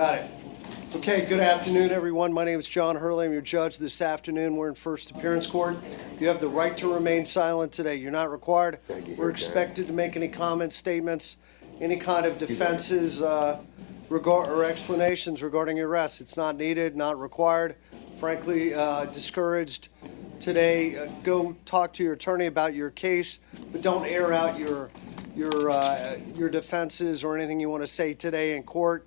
Got it. Okay, good afternoon, everyone. My name is John Hurley. I'm your judge this afternoon. We're in first appearance court. You have the right to remain silent today. You're not required. We're expected to make any comments, statements, any kind of defenses or explanations regarding your arrest. It's not needed, not required. Frankly, discouraged today. Go talk to your attorney about your case, but don't air out your defenses or anything you want to say today in court.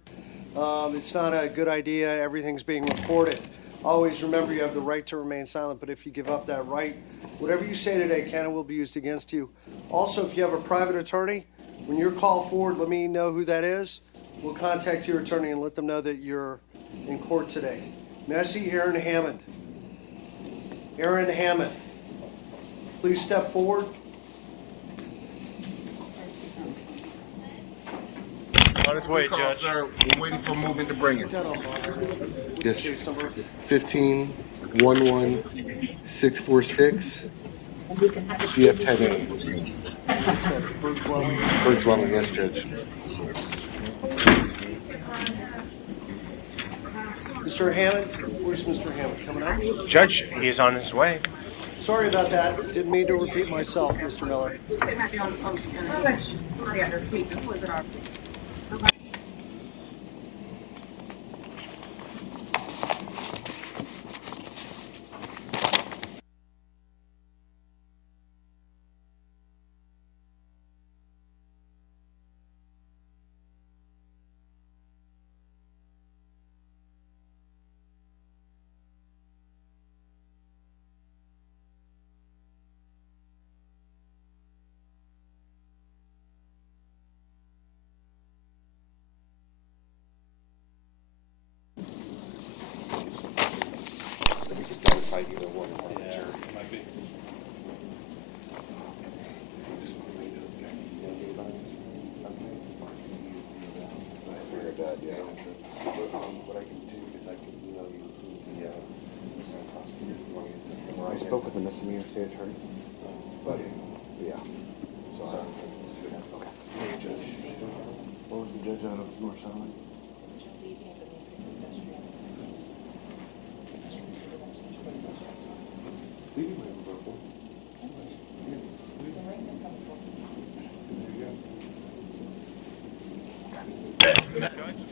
It's not a good idea. Everything's being recorded. Always remember you have the right to remain silent, but if you give up that right, whatever you say today can and will be used against you. Also, if you have a private attorney, when you're called forward, let me know who that is. We'll contact your attorney and let them know that you're in court today. May I see Aaron Hammond? Aaron Hammond, please step forward. On its way, Judge. Sir, we're waiting for movement to bring it. Is that on monitor? What's Yes. the case number? 15-11646 CF10A. What's that, bird dwelling? Bird dwelling, yes, Judge. Mr. Hammond, where's Mr. Hammond? Coming up? Judge, he's on his way. Sorry about that. Didn't mean to repeat myself, Mr. Miller. We can satisfy either one. Yeah, it might be. I figured that, yeah. What I can do is I can email you who the assigned prosecutor is going to. I spoke with the misdemeanor state attorney. But, yeah. So, okay. What was the judge out of North Sound?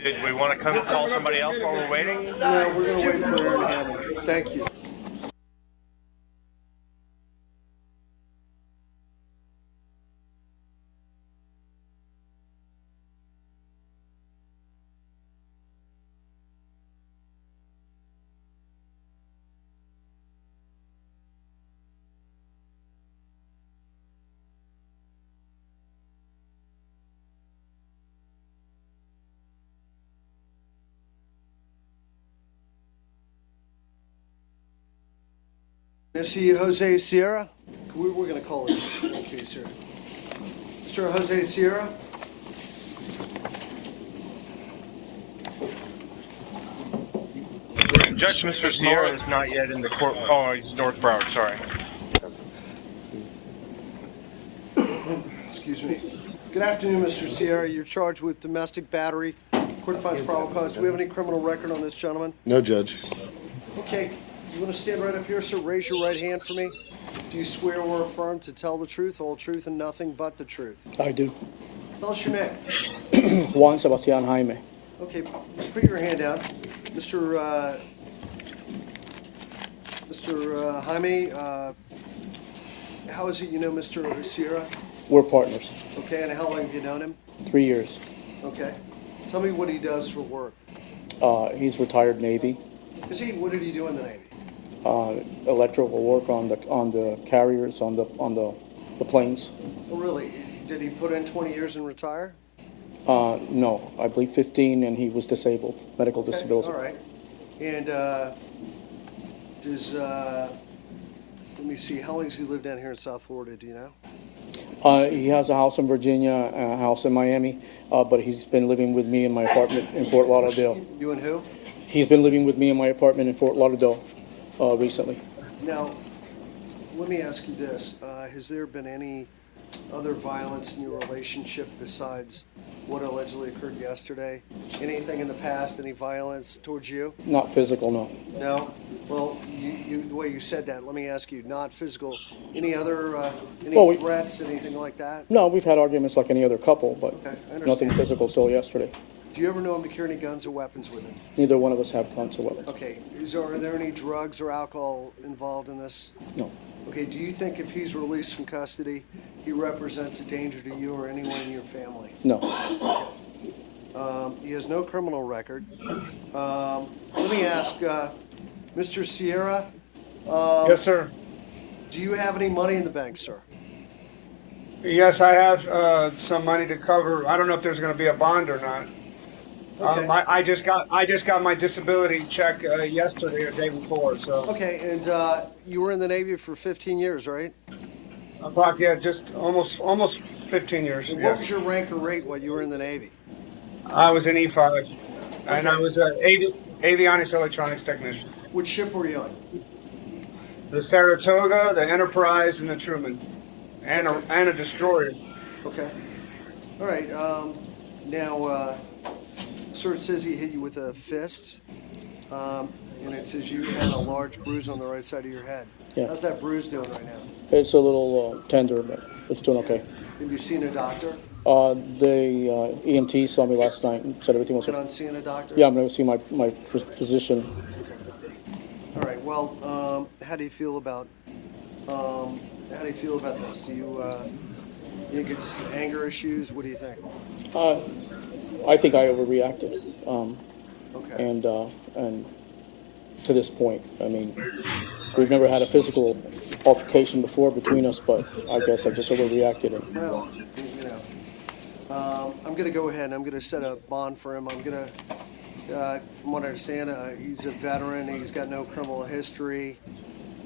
Did we want to come call somebody else while we're waiting? No, we're going to wait for Aaron Hammond. Thank you. May I see Jose Sierra? We're going to call this case here. Mr. Jose Sierra? Judge, Mr. Sierra is not yet in the court. Oh, he's North Broward, sorry. Excuse me. Good afternoon, Mr. Sierra. You're charged with domestic battery. Court finds probable cause. Do we have any criminal record on this gentleman? No, Judge. Okay. You want to stand right up here, sir? Raise your right hand for me. Do you swear or affirm to tell the truth, whole truth, and nothing but the truth? I do. Tell us your name. Juan Sebastian Jaime. Okay, just put your hand down. Mr. Jaime, how is it you know Mr. Sierra? We're partners. Okay, and how long have you known him? 3 years. Okay. Tell me what he does for work. He's retired Navy. What did he do in the Navy? Electrical work on the carriers, on the planes. Oh, really? Did he put in 20 years and retire? No, I believe 15, and he was disabled, medical Okay, disability. all right. And let me see, how long has he lived down here in South Florida, do you know? He has a house in Virginia, a house in Miami, but he's been living with me in my apartment in Fort Lauderdale. You and who? He's been living with me in my apartment in Fort Lauderdale recently. Now, let me ask you this. Has there been any other violence in your relationship besides what allegedly occurred yesterday? Anything in the past, any violence towards you? Not physical, no. No? Well, the way you said that, let me ask you, not physical, any other, any Well, threats, anything like that? No, we've had arguments like any other couple, but Okay, I nothing understand. physical till yesterday. Do you ever know him to carry any guns or weapons with him? Neither one of us have guns or weapons. Okay, are there any drugs or alcohol involved in this? No. Okay, do you think if he's released from custody, he represents a danger to you or anyone in your family? No. He has no criminal record. Let me ask, Mr. Sierra, Yes, sir. do you have any money in the bank, sir? Yes, I have some money to cover. I don't know if there's going to be a bond or not. Okay. I just got my disability check yesterday or day before. So Okay, and you were in the Navy for 15 years, right? about just almost 15 years. And Yes. what was your rank or rate while you were in the Navy? I was an E5, and I Okay. was an avionics electronics technician. Which ship were you on? The Saratoga, the Enterprise, and the Truman, and a destroyer. Okay. All right. Now, sir, it says he hit you with a fist, and it says you had a large bruise on the right side of your head. Yeah. How's that bruise doing right now? It's a little tender, but it's doing okay. Have you seen a doctor? The EMT saw me last night and said everything was Plan okay. on seeing a doctor? Yeah, I'm going to see my physician. All right. Well, how do you feel about this? Do you think it's anger issues? What do you think? I think I overreacted, Okay. and to this point, I mean, we've never had a physical altercation before between us, but I guess I just overreacted. And Well, you know, I'm going to go ahead and I'm going to set a bond for him. I'm going to, from what I understand, he's a veteran. He's got no criminal history.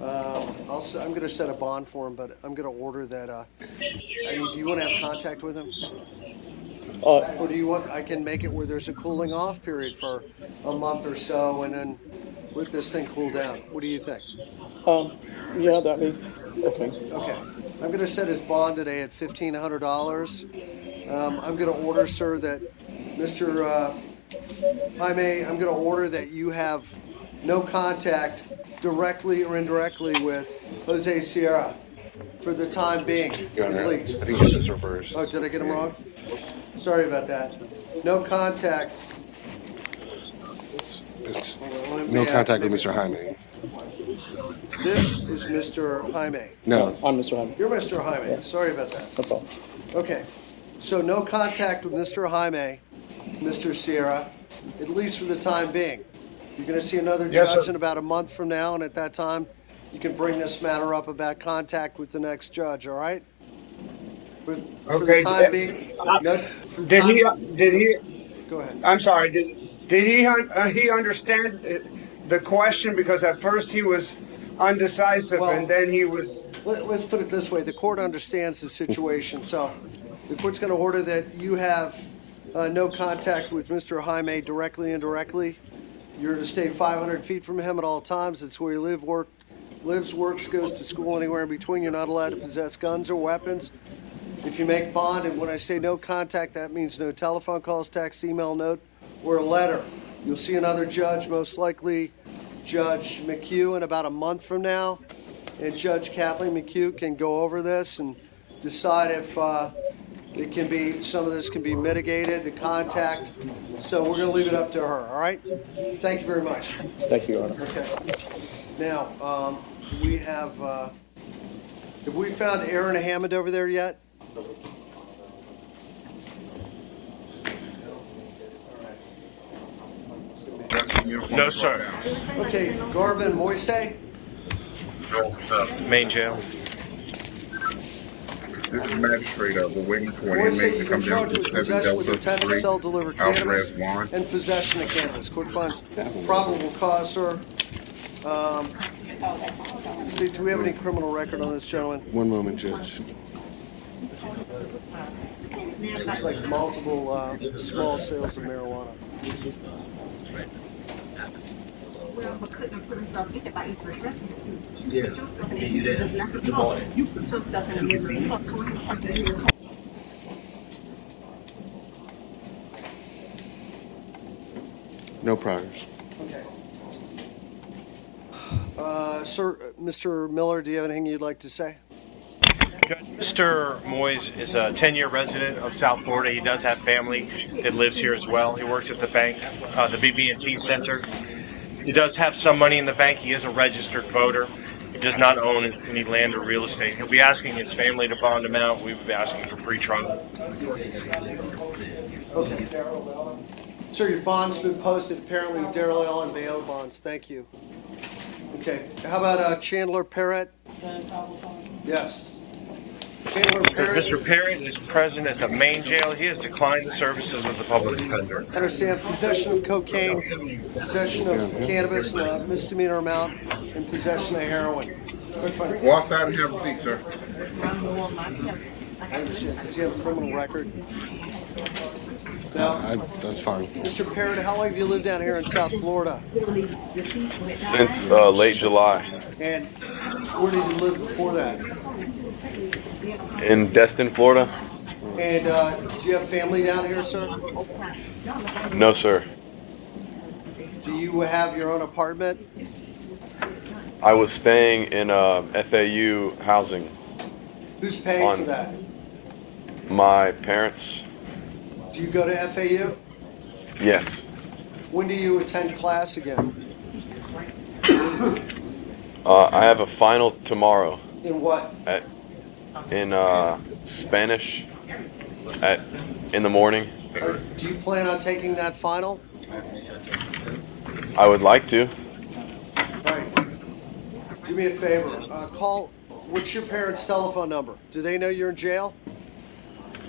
I'm going to set a bond for him, but I'm going to order that. I mean, do you want to have contact with him, or do you want? I can make it where there's a cooling off period for a month or so, and then let this thing cool down. What do you think? yeah, that'd be okay. Okay. I'm going to set his bond today at $1,500. I'm going to order, sir, that Mr. Jaime, I'm going to order that you have no contact directly or indirectly with Jose Sierra for the time being, Your at Honor, I least. think you got this reversed. Oh, did I get him wrong? Sorry about that. No contact. It's Let me no add- contact with Mr. Jaime. This is Mr. Jaime. No. I'm Mr. Hyman. You're Mr. Jaime. Sorry about that. No problem. Okay, so no contact with Mr. Jaime, Mr. Sierra, at least for the time being. You're going to see another Yes, judge sir. in about a month from now, and at that time, you can bring this matter up about contact with the next judge, all right? For the Okay, time being, no, for the Did time- he? Go ahead. I'm sorry. Did he understand the question? Because at first he was undecisive, Well- and then he was. Let's put it this way, the court understands the situation, so the court's going to order that you have no contact with Mr. Jaime directly, indirectly. You're to stay 500 feet from him at all times. That's where he lives, works, goes to school, anywhere in between. You're not allowed to possess guns or weapons. If you make bond, and when I say no contact, that means no telephone calls, text, email, note, or a letter. You'll see another judge, most likely Judge McHugh, in about a month from now. And Judge Kathleen McHugh can go over this and decide if some of this can be mitigated, the contact. So we're going to leave it up to her, all right? Thank you very much. Thank you, Your Honor. Okay. Now, do we have we found Aaron Hammond over there yet? No, sir. Okay, Garvin Moise? Main jail. This is magistrate. We're waiting for an Moise, inmate to you've come been down charged to with 7 possession with Delta intent to 3, sell delivered cannabis Alvarez 1. and possession of cannabis. Court finds probable cause, sir. Steve, do we have any criminal record on this gentleman? One moment, Judge. Looks like multiple small sales of marijuana. No priors. Okay. Sir, Mr. Miller, do you have anything you'd like to say? Judge, Mr. Moyes is a 10-year resident of South Florida. He does have family that lives here as well. He works at the bank, the BB&T Center. He does have some money in the bank. He is a registered voter. He does not own any land or real estate. He'll be asking his family to bond him out. We will be asking for pre-trial. Okay. Sir, your bond's been posted apparently with Darrell Allen bail bonds. Thank you. Okay. How about Chandler Parrott? Yes. Chandler Parrott. Mr. Parrott is present at the main jail. He has declined the services of the public defender. Understand possession of cocaine, possession of cannabis in a misdemeanor amount, and possession of heroin. Go outside and have a seat, sir. I understand. Does he have a criminal record? No. That's fine. Mr. Parrott, how long have you lived down here in South Florida? Since late July. And where did you live before that? In Destin, Florida? And do you have family down here, sir? No, sir. Do you have your own apartment? I was staying in FAU housing. Who's paying for that? My parents? Do you go to FAU? Yes. When do you attend class again? I have a final tomorrow. In what? In Spanish in the morning. Do you plan on taking that final? I would like to. All right. Do me a favor. Call. What's your parents' telephone number? Do they know you're in jail?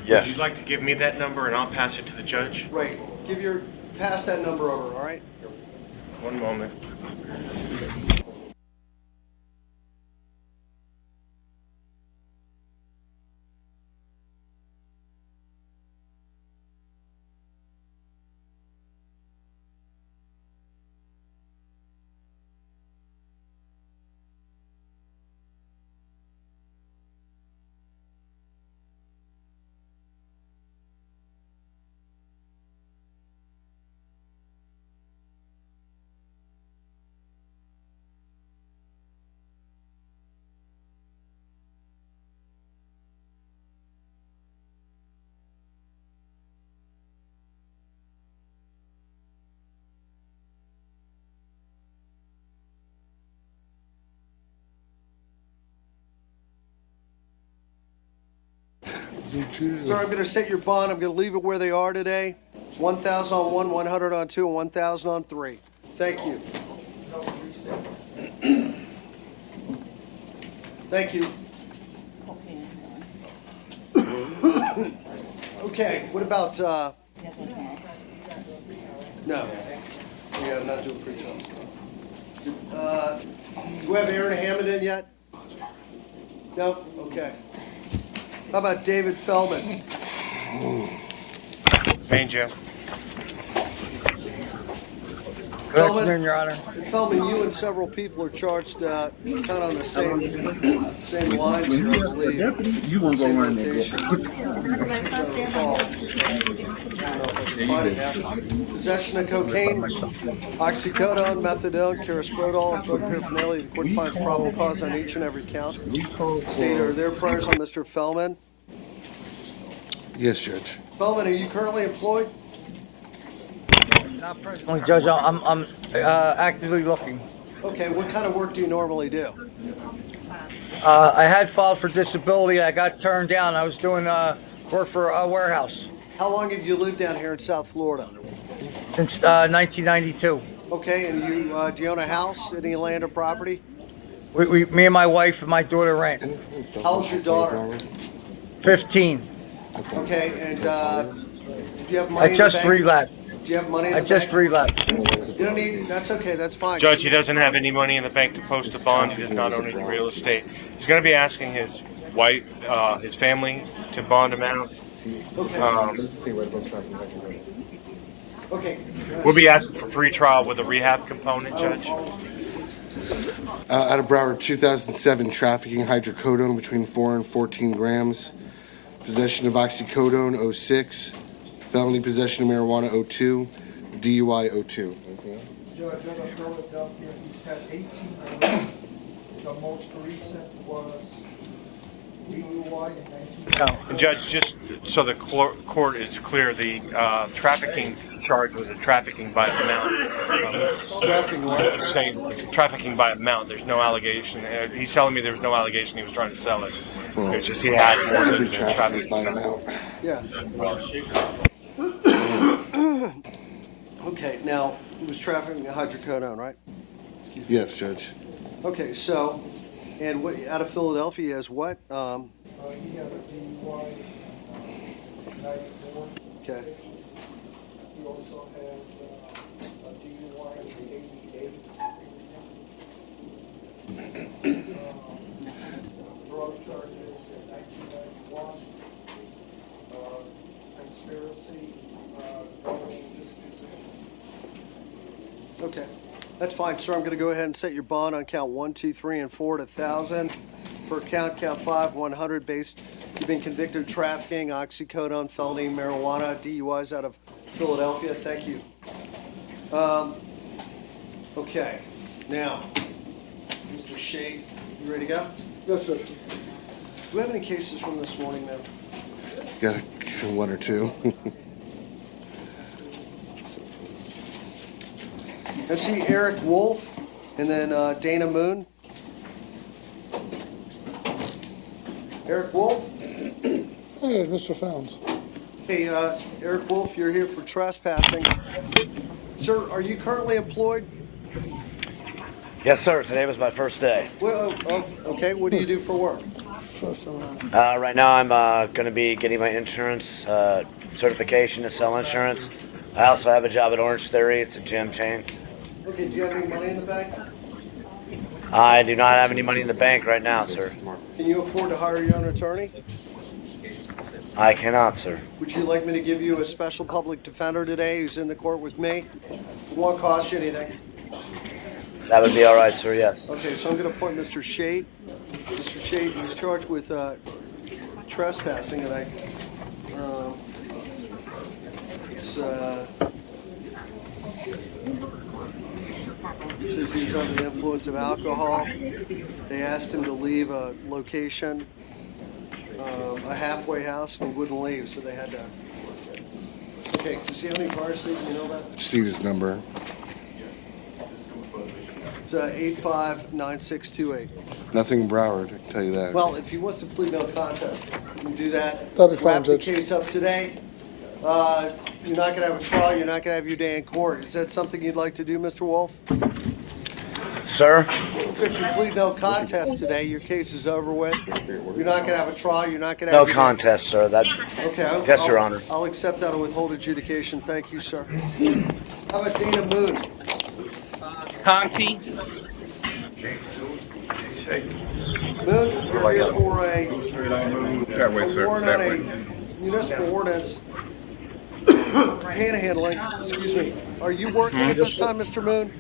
Yes. Would you like to give me that number and I'll pass it to the judge? Right. Pass that number over, all right? One moment. Sir, I'm going to set your bond. I'm going to leave it where they are today. 1,000 on 1, 100 on 2, and 1,000 on 3. Thank you. Thank you. Okay, what about, no. Yeah, I'm not doing pre-trial. Do we have Aaron Hammond in yet? No? Okay. How about David Feldman? Main jail. Good afternoon, Your Honor. Feldman, you and several people are charged kind of on the same lines here, I believe. You won't go Same around there. location. I don't know if I can find it now. Possession of cocaine, oxycodone, methadone, caresprodol, and drug paraphernalia. The court finds probable cause on each and every count. State, are there priors on Mr. Feldman? Yes, Judge. Feldman, are you currently employed? Not presently, Judge. I'm actively looking. Okay, what kind of work do you normally do? I had filed for disability. I got turned down. I was doing work for a warehouse How long have you lived down here in South Florida? since 1992. Okay, and do you own a house, any land or property? Me and my wife and my daughter rent. How old's your daughter? 15. Okay, and do you have money I in the just bank? relapsed. Do you have money in I the just bank? relapsed. You don't need, that's okay, that's fine. Judge, he doesn't have any money in the bank to post a bond. He does not own any real estate. He's going to be asking his wife, his family, to bond him out. Okay. Okay. We'll be asking for pre-trial with a rehab component, Judge. Out of Broward, 2007, trafficking hydrocodone between 4 and 14 grams. Possession of oxycodone, 06. Felony possession of marijuana, 02. DUI 02. Judge, out of Philadelphia, he's had 18 arrests. The most recent was DUI in 19. And Judge, just so the court is clear, the trafficking charge was a trafficking by amount. Trafficking what? Saying trafficking by amount. There's no allegation. He's telling me there's no allegation he was trying to sell it. Well, It's just he had more than every the traffic is trafficking. by amount. Yeah. Okay, now, it was trafficking hydrocodone, right? Yes, Judge. Okay, so, and what, out of Philadelphia is what? He had a DUI in 94. Okay, He also had a DUI in 88. Drug charges in 1991. Conspiracy, felony disposition. okay. That's fine, sir. I'm going to go ahead and set your bond on count 1, 2, 3, and 4 at 1,000. Per count 5, 100 based. You've been convicted of trafficking, oxycodone, felony, marijuana, DUIs out of Philadelphia. Thank you. Okay, now, Mr. Shade, you ready to go? Yes, sir. Do we have any cases from this morning, ma'am? Got one or two. Let's see, Eric Wolf, and then Dana Moon. Eric Wolf? Hey, Mr. Founds. Hey, Eric Wolf, you're here for trespassing. Sir, are you currently employed? Yes, sir. Today was my first day. Well, okay. What do you do for work? First and last. Right now, I'm going to be getting my insurance certification to sell insurance. I also have a job at Orange Theory. It's a gym chain. Okay, do you have any money in the bank? I do not have any money in the bank right now, sir. Can you afford to hire your own attorney? I cannot, sir. Would you like me to give you a special public defender today who's in the court with me? It won't cost you anything. That would be all right, sir, yes. Okay, so I'm going to appoint Mr. Shade. Mr. Shade, he's charged with trespassing, and it says he was under the influence of alcohol. They asked him to leave a location, a halfway house, and he wouldn't leave, so they had to. Okay, does he have any prior state? Do you know about? See his number. It's 859628. Nothing in Broward, I can tell you that. Well, if he wants to plead no contest, he can do that. That'd be fine, Wrap the Judge. case up today. You're not going to have a trial. You're not going to have your day in court. Is that something you'd like to do, Mr. Wolf? Sir? If you plead no contest today, your case is over with. You're not going to have a trial. You're not going to No have your day- contest, sir. That. Okay. Yes, Your Honor. I'll accept that and withhold adjudication. Thank you, sir. How about Dana Moon? Conti? Moon, you're here for a That way, sir. warrant That on way. a municipal ordinance panhandling. Excuse me. Are you working at this time, Mr. Moon?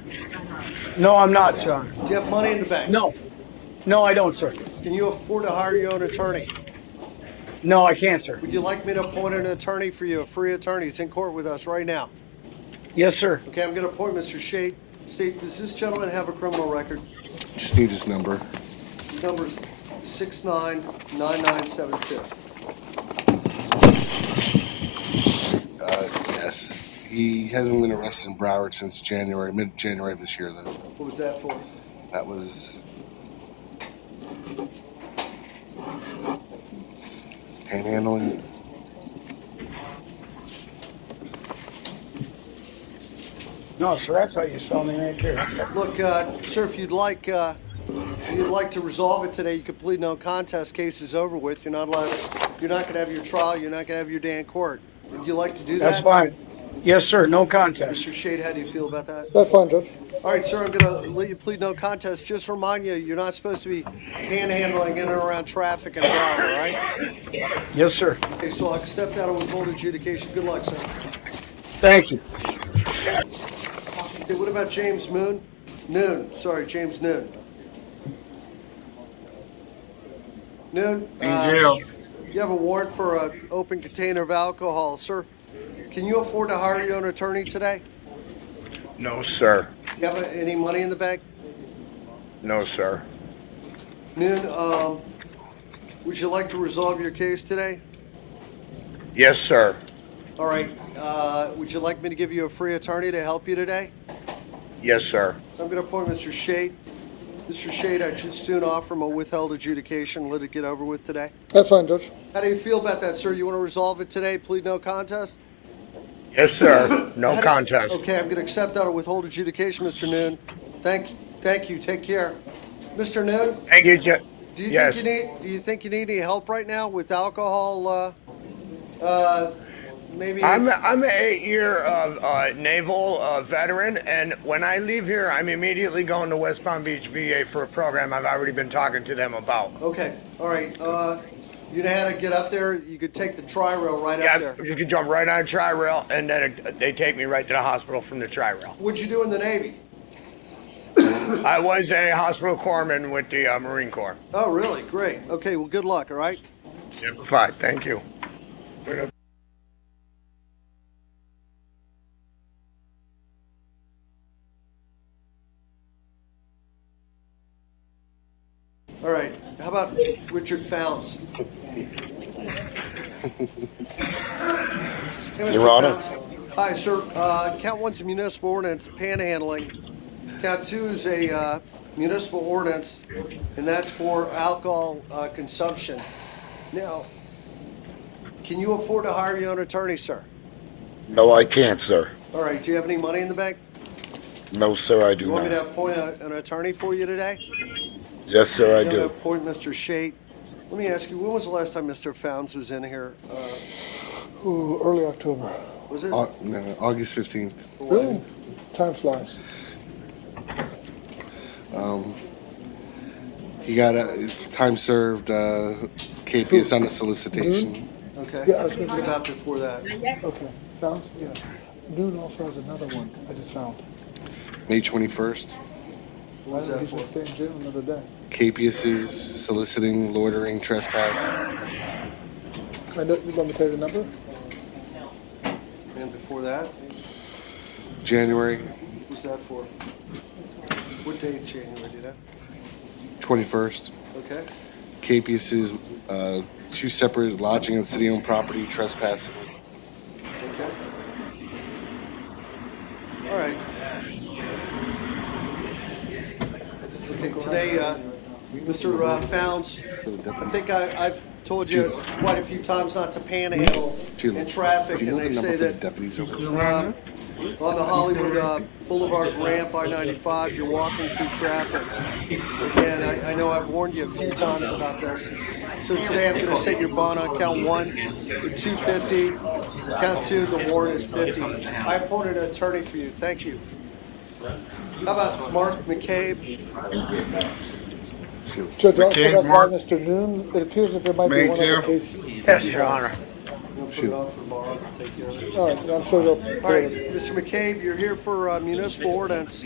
No, I'm not, sir. Do you have money in the bank? No. No, I don't, sir. Can you afford to hire your own attorney? No, I can't, sir. Would you like me to appoint an attorney for you, a free attorney? He's in court with us right now. Yes, sir. Okay, I'm going to appoint Mr. Shade. State, does this gentleman have a criminal record? Just need his number. His number's 699972. Yes. He hasn't been arrested in Broward since January, mid-January of this year, though. What was that for? That was panhandling. No, sir, that's how you spell me right there. Look, sir, if you'd like to resolve it today, you could plead no contest. Case is over with. You're not allowed. You're not going to have your trial. You're not going to have your day in court. Would you like to do that? That's fine. Yes, sir, no contest. Mr. Shade, how do you feel about that? That's fine, Judge. All right, sir, I'm going to let you plead no contest. Just remind you, you're not supposed to be panhandling in and around traffic and Broward, all right? Yes, sir. Okay, so I'll accept that and withhold adjudication. Good luck, sir. Thank you. Okay, what about James Moon? Noon, sorry, James Noon. Noon? In jail. You have a warrant for an open container of alcohol, sir. Can you afford to hire your own attorney today? No, sir. Do you have any money in the bank? No, sir. Noon, would you like to resolve your case today? Yes, sir. All right, would you like me to give you a free attorney to help you today? Yes, sir. I'm gonna appoint Mr. Shade. Mr. Shade, I should soon offer him a withheld adjudication, let it get over with today. That's fine, Judge. How do you feel about that, sir? You wanna resolve it today, plead no contest? Yes, sir. No contest. Okay, I'm gonna accept that or withhold adjudication, Mr. Noon. Thank you, take care. Mr. Noon, Thank you, Judge. do you Yes. think you need any help right now with alcohol, maybe? I'm an 8-year naval veteran, and when I leave here, I'm immediately going to West Palm Beach VA for a program I've already been talking to them about. Okay, all right, you know how to get up there? You could take the tri-rail right up there. You can jump right on a tri-rail, and then they take me right to the hospital from the tri-rail. What'd you do in the Navy? I was a hospital corpsman with the Marine Corps. Oh, really? Great. Okay, well, good luck, all right? Fine, thank you. All right, how about Richard Founds? Hey, Mr. Your Honor. Founds. Hi, sir. Count one's a municipal ordinance, panhandling. Count two is a municipal ordinance, and that's for alcohol consumption. Now, can you afford to hire your own attorney, sir? No, I can't, sir. All right, do you have any money in the bank? No, sir, I do You want me not. to appoint an attorney for you today? Yes, sir, I I'm going to do. appoint Mr. Shate. Let me ask you, when was the last time Mr. Founds was in here? Ooh, early October. Was it? No, August 15th. Really? Time flies. He got a time served, KPS on the solicitation. Okay. Yeah, I was gonna What say- about before that? Okay, Founds, yeah. Noon also has another one I just found. May 21st. What was I know that he's for? gonna stay in jail another day. KPS's soliciting, loitering, trespass. I know, you want me to tell you the number? And before that? January What was that for? What date, January, do you know? 21st. Okay. KPS's, 2 separate lodging on city-owned property, trespassing. Okay. All right. Okay, today, Mr. Founds, I think I've told you quite a few times not to panhandle Sheila, in traffic, do you and know they the say number for the that deputies over on the Hollywood Boulevard ramp, I-95, you're walking through traffic. Again, I know I've warned you a few times about this. So today I'm going to set your bond on count one at $250. Count two, the warrant is $50. I appointed an attorney for you. Thank you. How about Mark McCabe? Judge, also McCain, that guy, Mark. Mr. Noon, it appears that there might be Thank one other you. case. Yes, Your Honor. We'll put it on for tomorrow. Take care of it. All right, I'm sure they'll. All right, Mr. McCabe, you're here for municipal ordinance.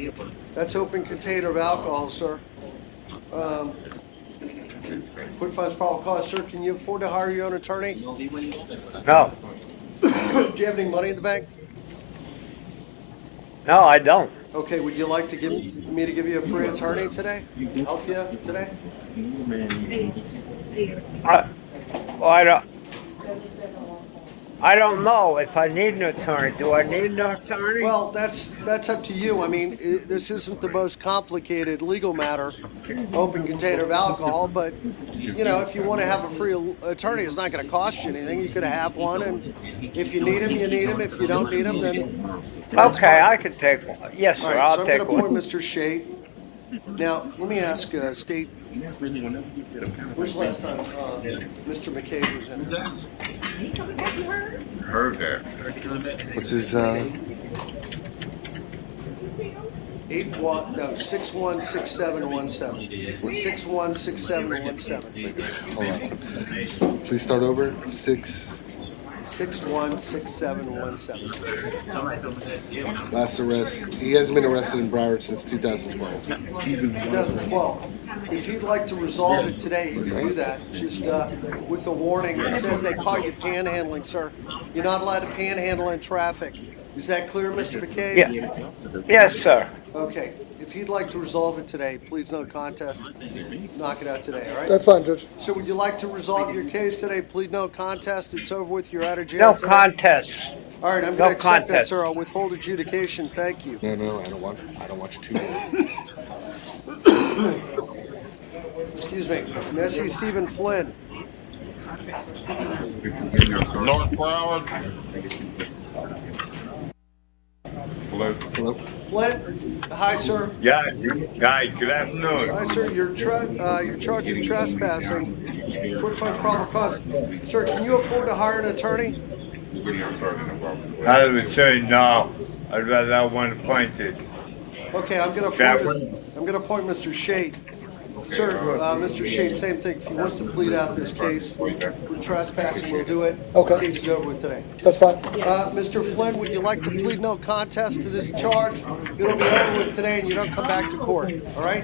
That's open container of alcohol, sir. Quick funds probable cause, sir. Can you afford to hire your own attorney? No. Do you have any money in the bank? No, I don't. Okay, would you like to give me to give you a free attorney today? Help you today? I don't know if I need an attorney. Do I need an attorney? Well, that's up to you. I mean, this isn't the most complicated legal matter, open container of alcohol, but, you know, if you want to have a free attorney, it's not going to cost you anything. You could have one, and if you need him, you need him. If you don't need him, then that's Okay, fine. I can take one. Yes, sir, All right, I'll so I'm take going to appoint one. Mr. Shate. Now, let me ask State, when's the last time Mr. McCabe was in here? Heard that. What's his, 616717. 616717. hold on. Please start over. 616717. Last arrest. He hasn't been arrested in Broward since 2012. 2012. If he'd like to resolve it today, he can do that. Just with a warning. It says they caught you panhandling, sir. You're not allowed to panhandle in traffic. Is that clear, Mr. McCabe? Yeah. Yes, sir. Okay. If you'd like to resolve it today, please no contest. Knock it out today, all right? That's fine, Judge. So would you like to resolve your case today? Plead no contest. It's over with. You're out of jail No today. contest. All right, I'm No going to accept that, contest. sir. I'll withhold adjudication. Thank you. No, I don't want you to. Excuse me. May I see Stephen Flynn? North Broward. Hello. Hello. Flynn? Hi, sir. Yeah, guys, good afternoon. Hi, sir. You're charged with trespassing. Court finds probable cause. Sir, can you afford to hire an attorney? I would say no. I'd rather have one appointed. Okay, I'm going to appoint Mr. Shade. Sir, Mr. Shade, same thing. If he wants to plead out this case for trespassing, we'll do it. Okay. The case is over with today. That's fine. Mr. Flynn, would you like to plead no contest to this charge? It'll be over with today and you don't come back to court, all right?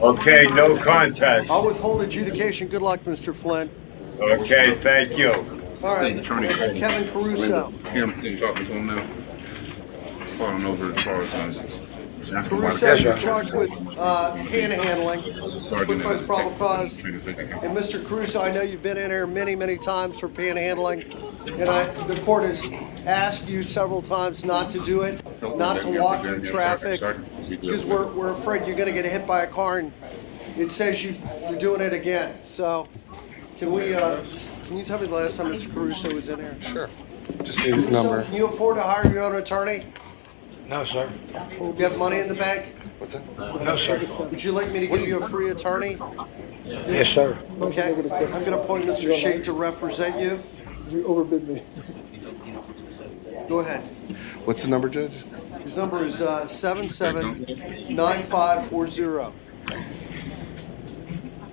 Okay, no contest. I'll withhold adjudication. Good luck, Mr. Flynn. Okay, thank you. All right, Mr. Kevin Caruso. Caruso, you're charged with panhandling, quick finds probable cause. And Mr. Caruso, I know you've been in here many, many times for panhandling, and the court has asked you several times not to do it, not to walk through traffic, because we're afraid you're going to get hit by a car, and it says you're doing it again. So, can you tell me the last time Mr. Caruso was in here? Sure. Just need his number. Can you afford to hire your own attorney? No, sir. Do you have money in the bank? What's that? No, sir. Would you like me to give you a free attorney? Yes, sir. Okay, I'm going to appoint Mr. Shade to represent you. You overbid me. Go ahead. What's the number, Judge? His number is 779540.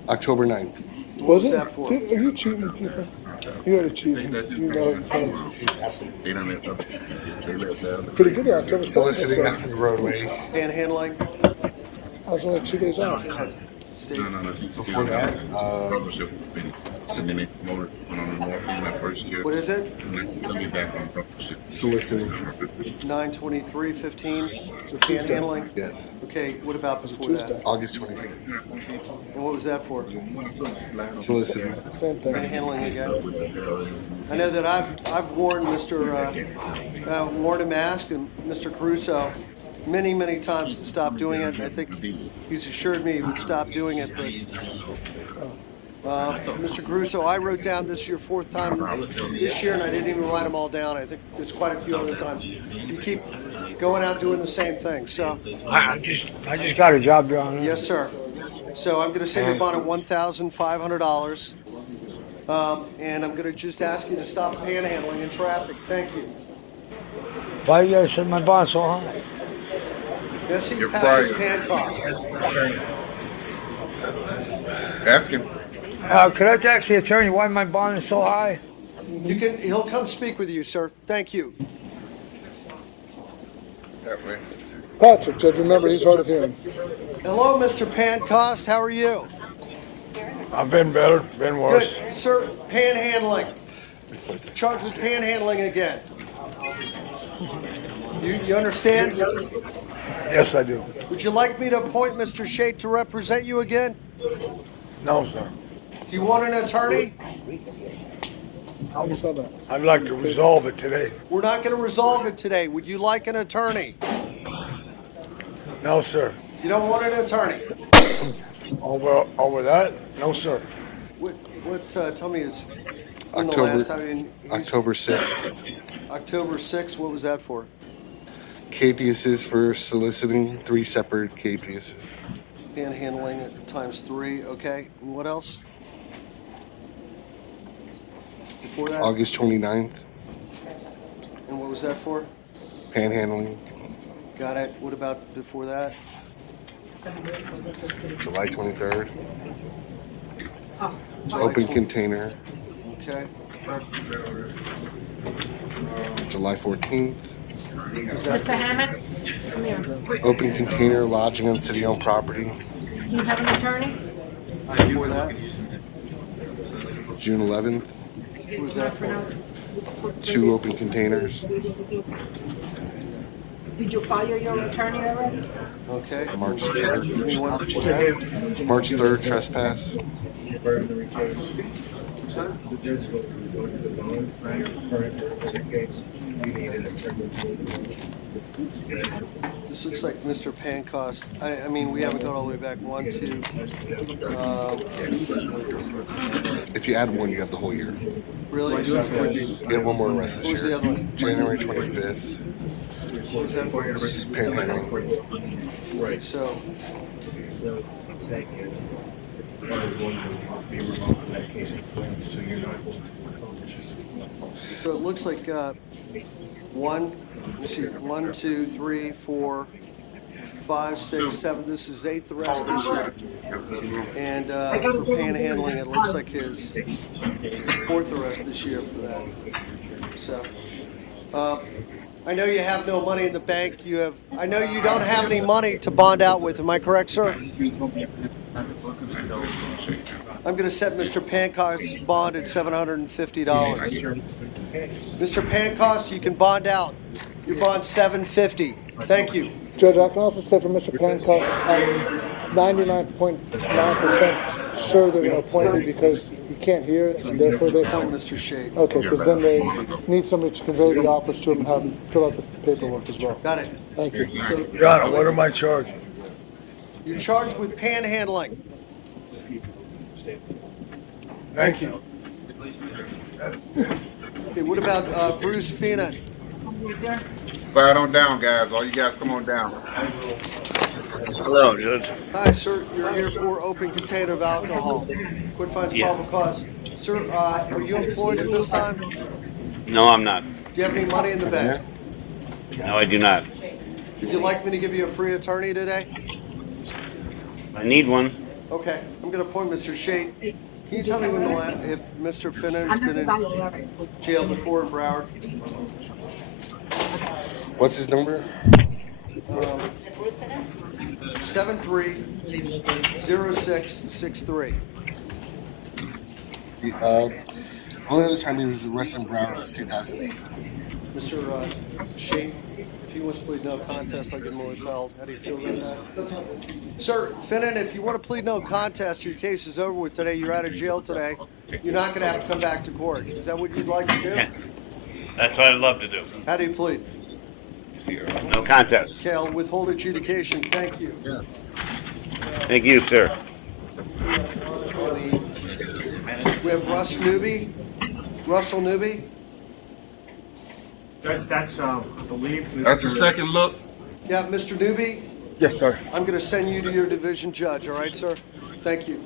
October 9th. Was it? that for? Are you cheating, Tifa? You already cheating. You know it. Pretty good at October 2nd. Soliciting the roadway. Panhandling. I was only 2 days off. State. Before that, What is it? soliciting. 9/23/15. Panhandling. Yes. Okay, what about before Tuesday. that? August 26th. And what was that for? Soliciting. Same thing. Panhandling again. I know that I've warned warned him, asked him, Mr. Caruso, many, many times to stop doing it. I think he's assured me he would stop doing it, but Mr. Caruso, I wrote down this is your fourth time this year, and I didn't even write them all down. I think there's quite a few other times. You keep going out doing the same thing, so. I just got a job done. Yes, sir. So I'm going to save your bond at $1,500, and I'm going to just ask you to stop panhandling in traffic. Thank you. Why you guys set my bond so high? Let's see Patrick Pancost. Ask him. Could I ask the attorney why my bond is so high? He'll come speak with you, sir. Thank you. Patrick, Judge, remember, he's hard of hearing. Hello, Mr. Pancost. How are you? I've been better, been worse. Good. Sir, panhandling. Charged with panhandling again. You understand? Yes, I do. Would you like me to appoint Mr. Shade to represent you again? No, sir. Do you want an attorney? I saw that. I'd like to resolve it today. We're not going to resolve it today. Would you like an attorney? No, sir. You don't want an attorney? Over that? No, sir. Tell me is when the last time October 6th. October 6th, what was that for? KPSs for soliciting, 3 separate KPSs. Panhandling at ×3, okay. And what else? Before that? August 29th, And what was that for? panhandling. Got it. What about before that? July 23rd. Open container, Okay. July 14th. Was that Mr. Hammond? Come here. Open container lodging on city-owned property, You have an attorney? before that? June 11th. What was that for? 2 open containers. Did you fire your attorney already? Okay. March Give me one. 3rd. March 3rd, trespass. This looks like Mr. Pancost. I mean, we haven't gone all the way back. 1, 2. If you add 1, you have the whole year. Really? You have 1 more arrest this What was year. the other one? January 25th. What was that for? Panhandling. Okay, so. So it looks like 1, let me see, 1, 2, 3, 4, 5, 6, 7. This is 8th arrest this year. And for panhandling, it looks like his 4th arrest this year for that. So, I know you have no money in the bank. I know you don't have any money to bond out with. Am I correct, sir? I'm going to set Mr. Pancost's bond at $750. Mr. Pancost, you can bond out. Your bond's $750. Thank you. Judge, I can also say for Mr. Pancost, I'm 99.9% sure they're going to appoint me because he can't hear it, and therefore they appoint Mr. Shade. Okay, because then they need somebody to convey the offers to him and have him fill out the paperwork as well. Got it. Thank you. So, Your Honor, what am I charged? you're charged with panhandling. Thank you. Okay, what about Bruce Feenan? Slide on down, guys. All you guys come on down. Hello, Judge. Hi, sir. You're here for open container of alcohol. Quick finds probable cause. Sir, are you employed at this time? No, I'm not. Do you have any money in the bank? No, I do not. Would you like me to give you a free attorney today? I need one. Okay, I'm going to appoint Mr. Shade. Can you tell me when if Mr. Finnan's been in jail before in Broward? What's his number? 730663. Only other time he was arrested in Broward was 2008. Mr. Shade, if he wants to plead no contest, I'll give him a withheld. How do you feel about that? Sir, Finnan, if you want to plead no contest, your case is over with today. You're out of jail today. You're not going to have to come back to court. Is that what you'd like to do? That's what I'd love to do. How do you plead? No contest. Okay, I'll withhold adjudication. Thank you. Thank you, sir. We have Russell Newby. That's I believe. That's the second look. Yeah, Mr. Newby, Yes, sir. I'm going to send you to your division judge, all right, sir? Thank you.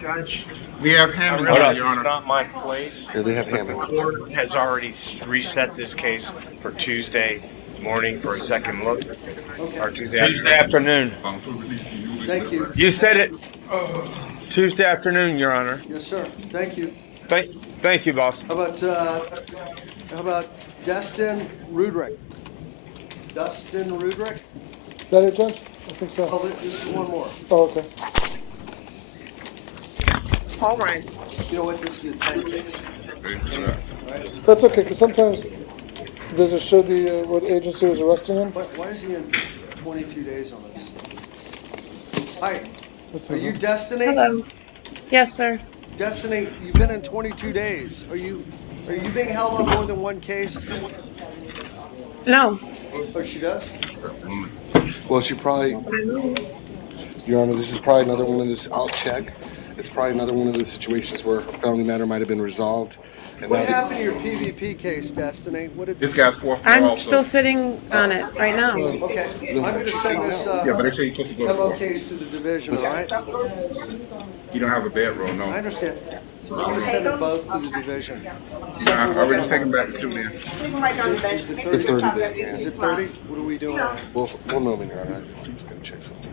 Judge. We have Hammond Hold here, on, Your it's Honor. not my place. Yeah, they have The Hammond. court has already reset this case for Tuesday morning for a second look, or Tuesday afternoon. Thank you. You said it. Tuesday afternoon, Your Honor. Yes, sir. Thank you. Thank you, boss. How about Dustin Rudrick? Dustin Rudrick? Is that it, Judge? I think so. Oh, this is one more. Oh, okay. All right. You know what? This is a 10 case. Right? That's okay, because sometimes does it show the what agency was arresting him? Why is he in 22 days on this? Hi. That's Are okay. you Destiny? Hello. Yes, sir. Destiny, you've been in 22 days. Are you being held on more than one case? No. Oh, she does? Well, she probably, Your Honor, this is probably another one of those, I'll check. It's probably another one of those situations where a felony matter might have been resolved. And What now happened to your PvP case, Destiny? What did? This guy's 4-4 I'm also. still sitting on it right now. Okay, I'm going to send this Yeah, but they say you're supposed to go to MO court. case to the division, all right? You don't have a bedroll, no. I understand. I'm going to send it both to the division. I Second already one, taken back the 2 then. is it The 30? 30 day. Is it 30? What are we doing on it? Well, one moment, Your Honor. I'm just going to check something.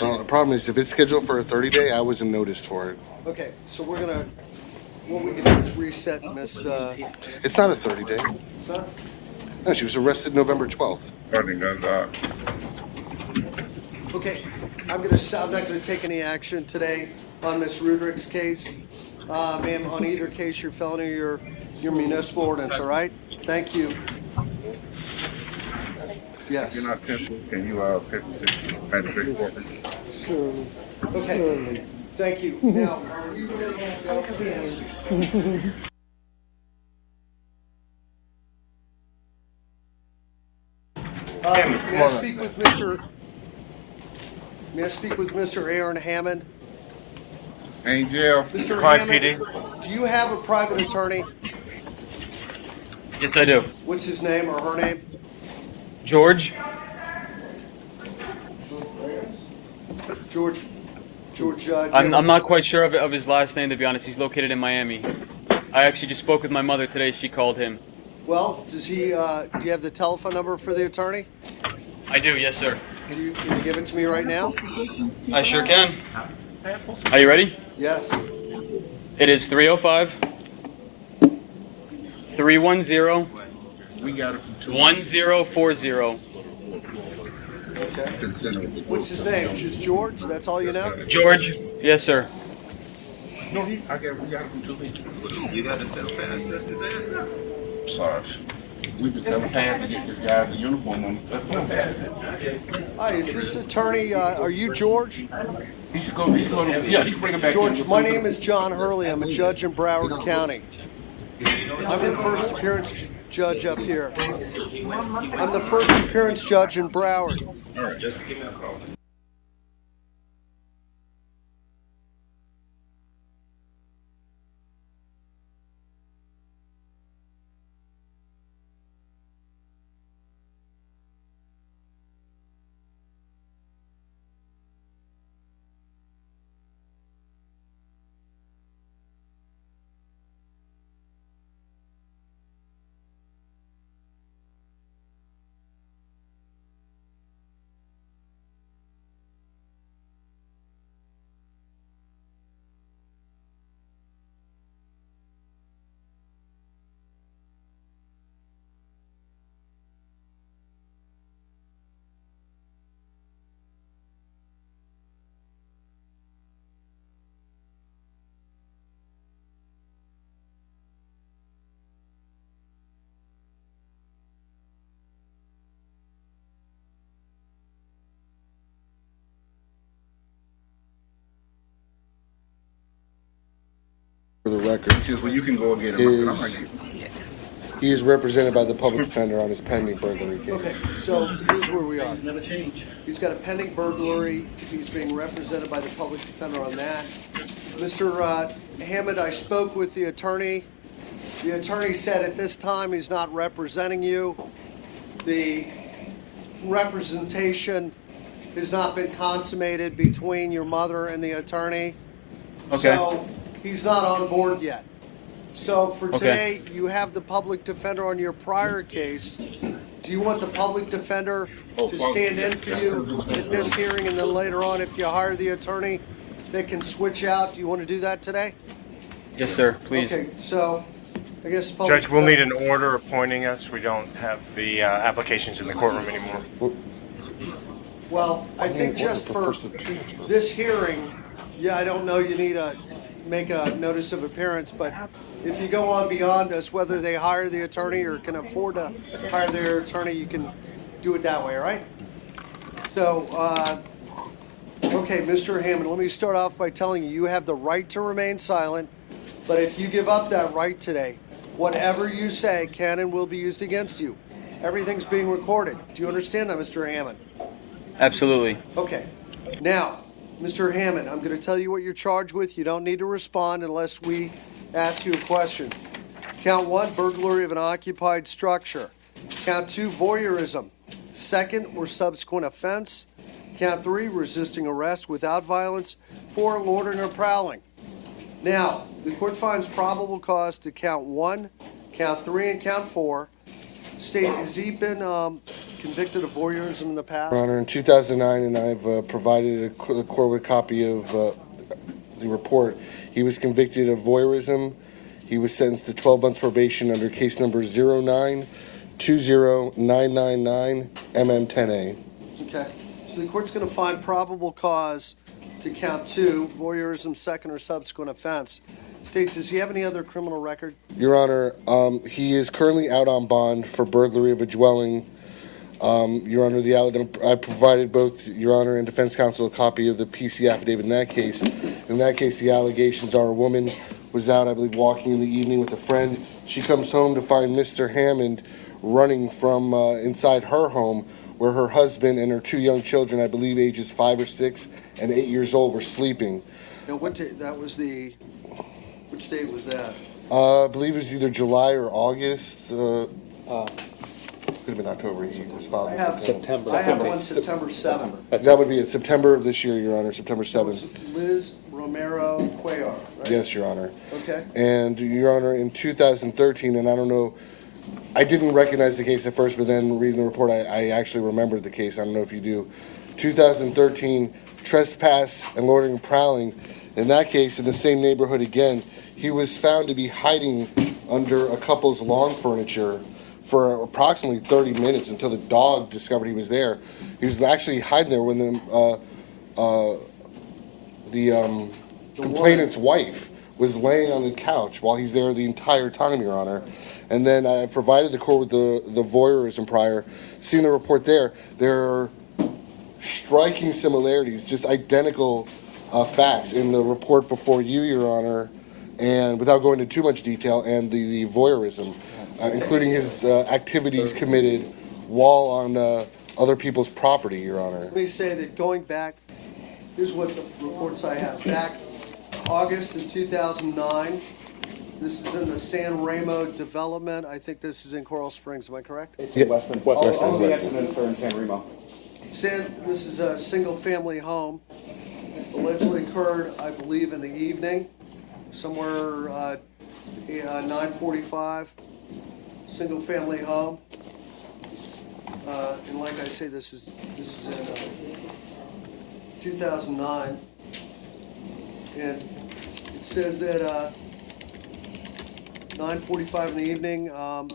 Well, the problem is, if it's scheduled for a 30-day, I wasn't noticed for it. Okay, so we're going to, what we can do is reset Miss, It's not a 30-day. son? No, she was arrested November 12th. Okay, I'm not gonna take any action today on Ms. Rudrick's case. Ma'am, on either case, your felony or your municipal ordinance, all right? Thank you. Yes. If you're not pencil, can you pencil for me? Sure. Okay, thank you. Now, are you ready to go, Pam? May I speak with Mr. Aaron Hammond? Angel. Mr. Crime Hammond, PD. do you have a private attorney? Yes, I do. What's his name or her name? George? George, I'm not quite sure of his last name, to be honest. He's located in Miami. I actually just spoke with my mother today. She called him. Well, does he, do you have the telephone number for the attorney? I do, yes, sir. Can you give it to me right now? I sure can. Are you ready? Yes. It is 305 310 1040. Okay. What's his name? Just George? That's all you know? George? Yes, sir. No, we got him too. You got to tell Pam. Sorry. We just tell Pam to get this guy the uniform on. Hi, is this attorney, are you George? He should go, yeah, you bring him back. George, my name is John Hurley. I'm a judge in Broward County. I'm the first appearance judge up here. I'm the first appearance judge in Broward. All right, just give me a call. For the record, Well, you can go and get him. he is represented by the public defender on his pending burglary case. Okay, so here's where we are. He's got a pending burglary. He's being represented by the public defender on that. Mr. Hammond, I spoke with the attorney. The attorney said at this time he's not representing you. The representation has not been consummated between your mother and the attorney. Okay. So he's not on board yet. So for today, you have the public defender on your prior case. Do you want the public defender to stand in for you at this hearing, and then later on, if you hire the attorney, they can switch out? Do you want to do that today? Yes, sir, please. Okay, so I guess public Judge, we'll need an order appointing us. We don't have the applications in the courtroom anymore. Well, I think just for this hearing, yeah, I don't know, you need to make a notice of appearance, but if you go on beyond us, whether they hire the attorney or can afford to hire their attorney, you can do it that way, all right? So, okay, Mr. Hammond, let me start off by telling you, you have the right to remain silent, but if you give up that right today, whatever you say can and will be used against you. Everything's being recorded. Do you understand that, Mr. Hammond? Absolutely. Okay. Now, Mr. Hammond, I'm going to tell you what you're charged with. You don't need to respond unless we ask you a question. Count 1, burglary of an occupied structure. Count 2, voyeurism. Second or subsequent offense. Count 3, resisting arrest without violence. 4, loitering or prowling. Now, the court finds probable cause to count 1, count 3, and count 4. State, has he been convicted of voyeurism in the past? Your Honor, in 2009, and I've provided the court with a copy of the report, he was convicted of voyeurism. He was sentenced to 12 months probation under case number 20999 MM10A. Okay. So the court's going to find probable cause to count 2, voyeurism, second or subsequent offense. State, does he have any other criminal record? Your Honor, he is currently out on bond for burglary of a dwelling. Your Honor, I provided both Your Honor and defense counsel a copy of the PC affidavit in that case. In that case, the allegations are a woman was out, I believe, walking in the evening with a friend. She comes home to find Mr. Hammond running from inside her home, where her husband and her 2 young children, I believe ages 5 or 6 and 8 years old, were sleeping. Now, which date was that? I believe it was either July or August. Could have been October. He was filed in September. I have one September 7th. That would be in September of this year, Your Honor, September 7th. Liz Romero Cuellar, right? Yes, Your Honor. Okay. And, Your Honor, in 2013, and I don't know, I didn't recognize the case at first, but then reading the report, I actually remembered the case. I don't know if you do. 2013, trespass and loitering and prowling. In that case, in the same neighborhood again, he was found to be hiding under a couple's lawn furniture for approximately 30 minutes until the dog discovered he was there. He was actually hiding there when the complainant's wife was laying on the couch while he's there the entire time, Your Honor. And then I provided the court with the voyeurism prior. Seeing the report there are striking similarities, just identical facts in the report before you, Your Honor, and without going into too much detail, and the voyeurism, including his activities committed while on other people's property, Your Honor. Let me say that going back, here's what the reports I have. Back August of 2009, this is in the San Remo development. I think this is in Coral Springs, am I correct? It's in Weston. All the incidents are in San Remo. This is a single-family home. Allegedly occurred, I believe, in the evening, somewhere 9:45. Single-family home. And like I say, this is in 2009. And it says that 9:45 in the evening, a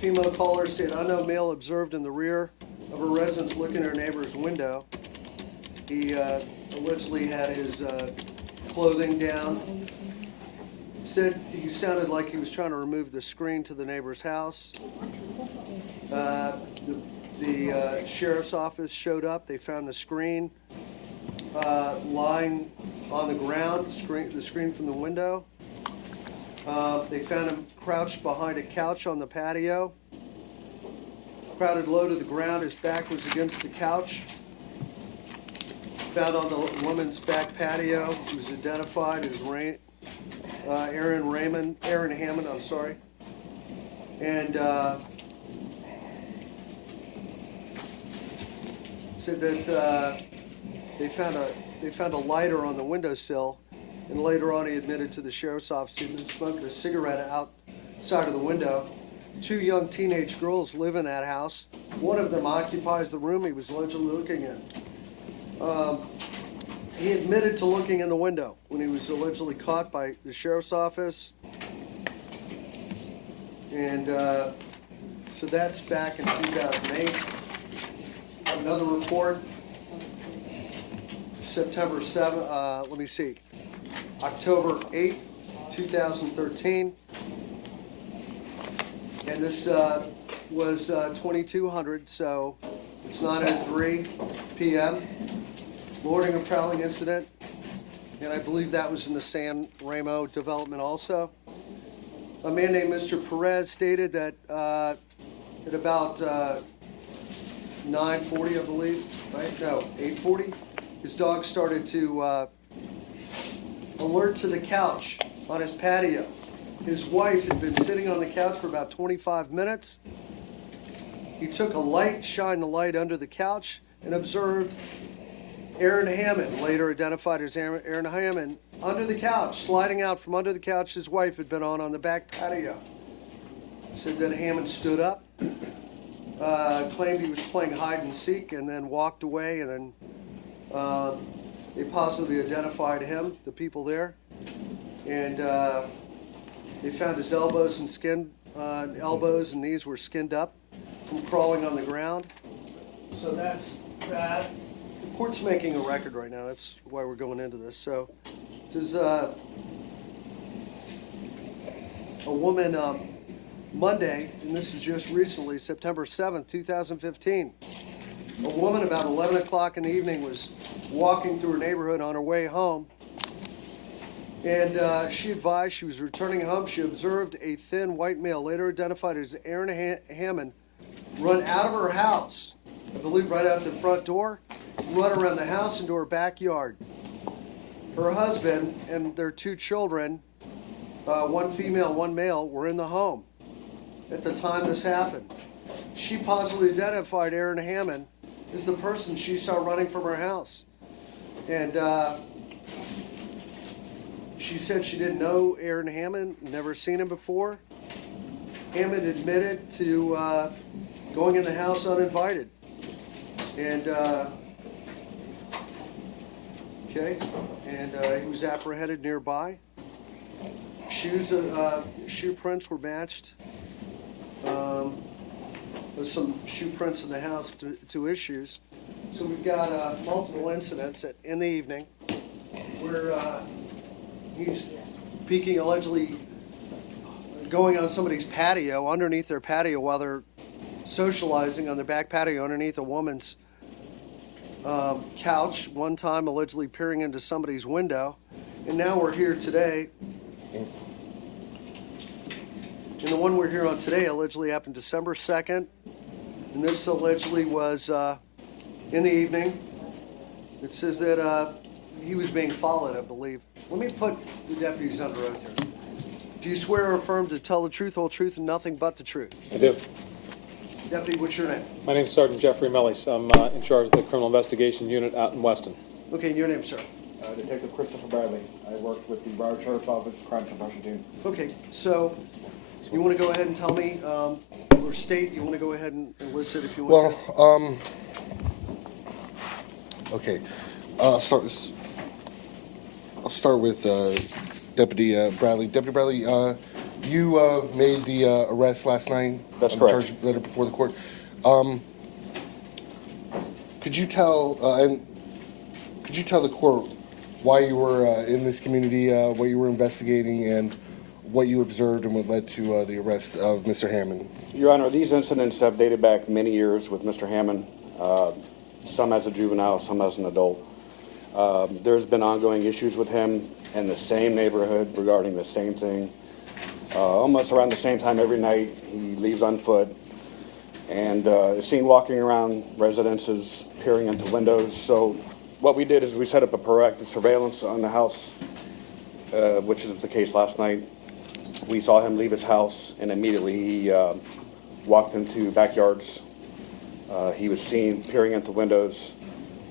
female caller said, unknown male observed in the rear of her residence looking at her neighbor's window. He allegedly had his clothing down. Said he sounded like he was trying to remove the screen to the neighbor's house. The sheriff's office showed up. They found the screen lying on the ground, the screen from the window. They found him crouched behind a couch on the patio. Crowded low to the ground, his back was against the couch. Found on the woman's back patio, he was identified as Aaron Hammond, I'm sorry. And said that they found a lighter on the windowsill, and later on he admitted to the sheriff's office he'd been smoking a cigarette outside of the window. 2 young teenage girls live in that house. One of them occupies the room he was allegedly looking in. He admitted to looking in the window when he was allegedly caught by the sheriff's office. And so that's back in 2008. Another report, September 7th, October 8th, 2013. And this was 2200, so it's not at 3 p.m. Loitering and prowling incident, and I believe that was in the San Remo development also. A man named Mr. Perez stated that at about 9:40, I believe, right? No, 8:40, his dog started to alert to the couch on his patio. His wife had been sitting on the couch for about 25 minutes. He took a light, shined the light under the couch, and observed Aaron Hammond, later identified as Aaron Hammond, under the couch, sliding out from under the couch his wife had been on the back patio. Said that Hammond stood up, claimed he was playing hide and seek, and then walked away, and then they positively identified him, the people there, and they found his elbows and skin elbows and knees were skinned up from crawling on the ground. So that's that. The court's making a record right now. That's why we're going into this. So this is a woman Monday, and this is just recently, September 7th, 2015. A woman about 11 o'clock in the evening was walking through her neighborhood on her way home, and she advised she was returning home. She observed a thin white male, later identified as Aaron Hammond, run out of her house, I believe right out the front door, run around the house into her backyard. Her husband and their 2 children, one female, one male, were in the home at the time this happened. She positively identified Aaron Hammond as the person she saw running from her house. And she said she didn't know Aaron Hammond, never seen him before. Hammond admitted to going in the house uninvited. And he was apprehended nearby. Shoe prints were matched. There's some shoe prints in the house to issues. So we've got multiple incidents in the evening where he's peeking, allegedly going on somebody's patio, underneath their patio while they're socializing on their back patio underneath a woman's couch, one time allegedly peering into somebody's window. And now we're here today. And the one we're here on today allegedly happened December 2nd. And this allegedly was in the evening. It says that he was being followed, I believe. Let me put the deputies under oath here. Do you swear or affirm to tell the truth, whole truth, and nothing but the truth? I do. Deputy, what's your name? My name is Sergeant Jeffrey Mellis. I'm in charge of the Criminal Investigation Unit out in Weston. Okay, and your name, sir? Detective Christopher Bradley. I worked with the Broward Sheriff's Office Crime Suppression Team. Okay, so you want to go ahead and tell me, or state, you want to go ahead and list it if you want to? Okay. I'll start with Deputy Bradley. Deputy Bradley, you made the arrest last night. That's correct. Charge letter before the court. Could you tell the court why you were in this community, what you were investigating, and what you observed and what led to the arrest of Mr. Hammond? Your Honor, these incidents have dated back many years with Mr. Hammond, some as a juvenile, some as an adult. There's been ongoing issues with him in the same neighborhood regarding the same thing. Almost around the same time every night, he leaves on foot and is seen walking around residences, peering into windows. So what we did is we set up a proactive surveillance on the house, which is the case last night. We saw him leave his house, and immediately he walked into backyards. He was seen peering into windows.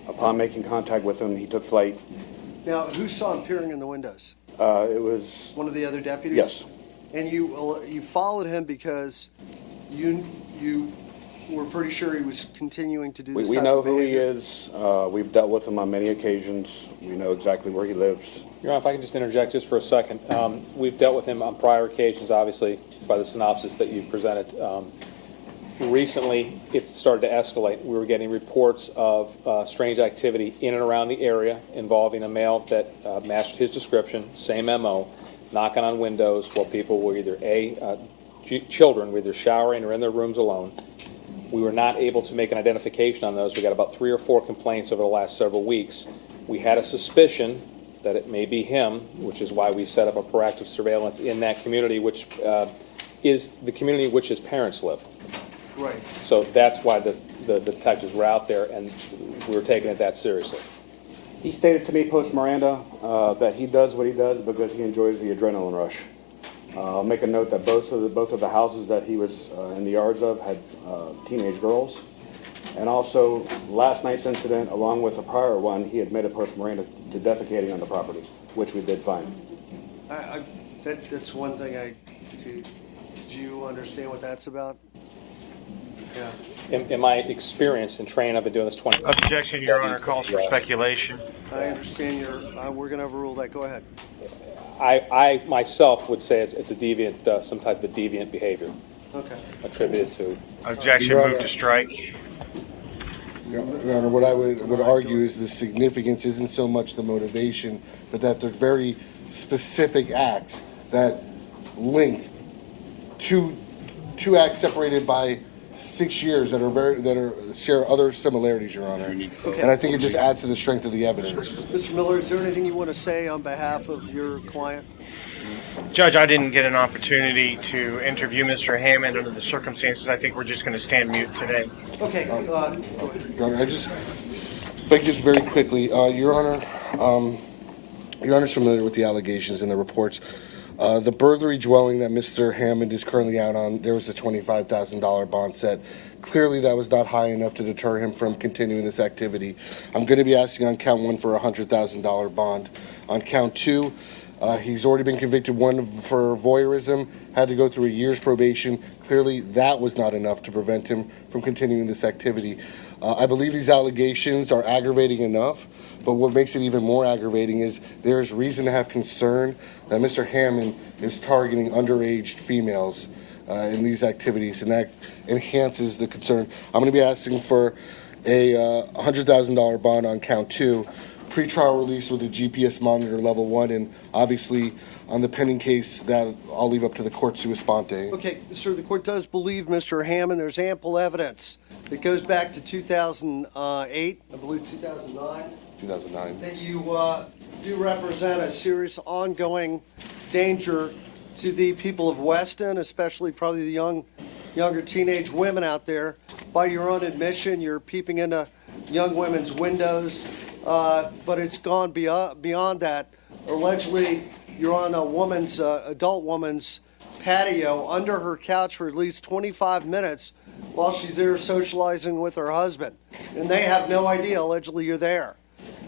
Upon making contact with him, he took flight. Now, who saw him peering in the windows? It was one of the other deputies? Yes. And you followed him because you were pretty sure he was continuing to do this We type know of who he behavior? is. We've dealt with him on many occasions. We know exactly where he lives. Your Honor, if I can just interject just for a second. We've dealt with him on prior occasions, obviously, by the synopsis that you presented. Recently, it started to escalate. We were getting reports of strange activity in and around the area involving a male that matched his description, same MO, knocking on windows while people were either children were either showering or in their rooms alone. We were not able to make an identification on those. We got about 3 or 4 complaints over the last several weeks. We had a suspicion that it may be him, which is why we set up a proactive surveillance in that community, which is the community in which his parents live. Right. So that's why the detectives were out there, and we were taking it that seriously. He stated to me post Miranda that he does what he does because he enjoys the adrenaline rush. I'll make a note that both of the houses that he was in the yards of had teenage girls. And also, last night's incident, along with a prior one, he admitted post Miranda to defecating on the property, which we did find. That's one thing do you understand what that's about? In my experience and training, I've been doing this 20 years. Objection, Your Honor, calls for speculation. I understand we're gonna overrule that. Go ahead. I myself would say it's a deviant, some type of deviant behavior. Okay. Attributed to. Objection, Your move Honor. to strike. Your Honor, what I would argue is the significance isn't so much the motivation, but that there's very specific acts that link two acts separated by 6 years that share other similarities, Your Honor. Okay. And I think it just adds to the strength of the evidence. Mr. Miller, is there anything you want to say on behalf of your client? Judge, I didn't get an opportunity to interview Mr. Hammond under the circumstances. I think we're just going to stand mute today. Okay. Your Honor, if I could just very quickly, Your Honor, Your Honor's familiar with the allegations and the reports. The burglary dwelling that Mr. Hammond is currently out on, there was a $25,000 bond set. Clearly, that was not high enough to deter him from continuing this activity. I'm going to be asking on count 1 for a $100,000 bond. On count 2, he's already been convicted, 1 for voyeurism, had to go through a year's probation. Clearly, that was not enough to prevent him from continuing this activity. I believe these allegations are aggravating enough, but what makes it even more aggravating is there is reason to have concern that Mr. Hammond is targeting underage females in these activities, and that enhances the concern. I'm going to be asking for a $100,000 bond on count 2, pretrial release with a GPS monitor level 1, and obviously on the pending case that I'll leave up to the court sua sponte. Okay, sir, the court does believe Mr. Hammond. There's ample evidence that goes back to 2008, I believe 2009. 2009. That you do represent a serious ongoing danger to the people of Weston, especially probably the younger teenage women out there. By your own admission, you're peeping into young women's windows, but it's gone beyond that. Allegedly, you're on a woman's, adult woman's patio under her couch for at least 25 minutes while she's there socializing with her husband. And they have no idea, allegedly, you're there.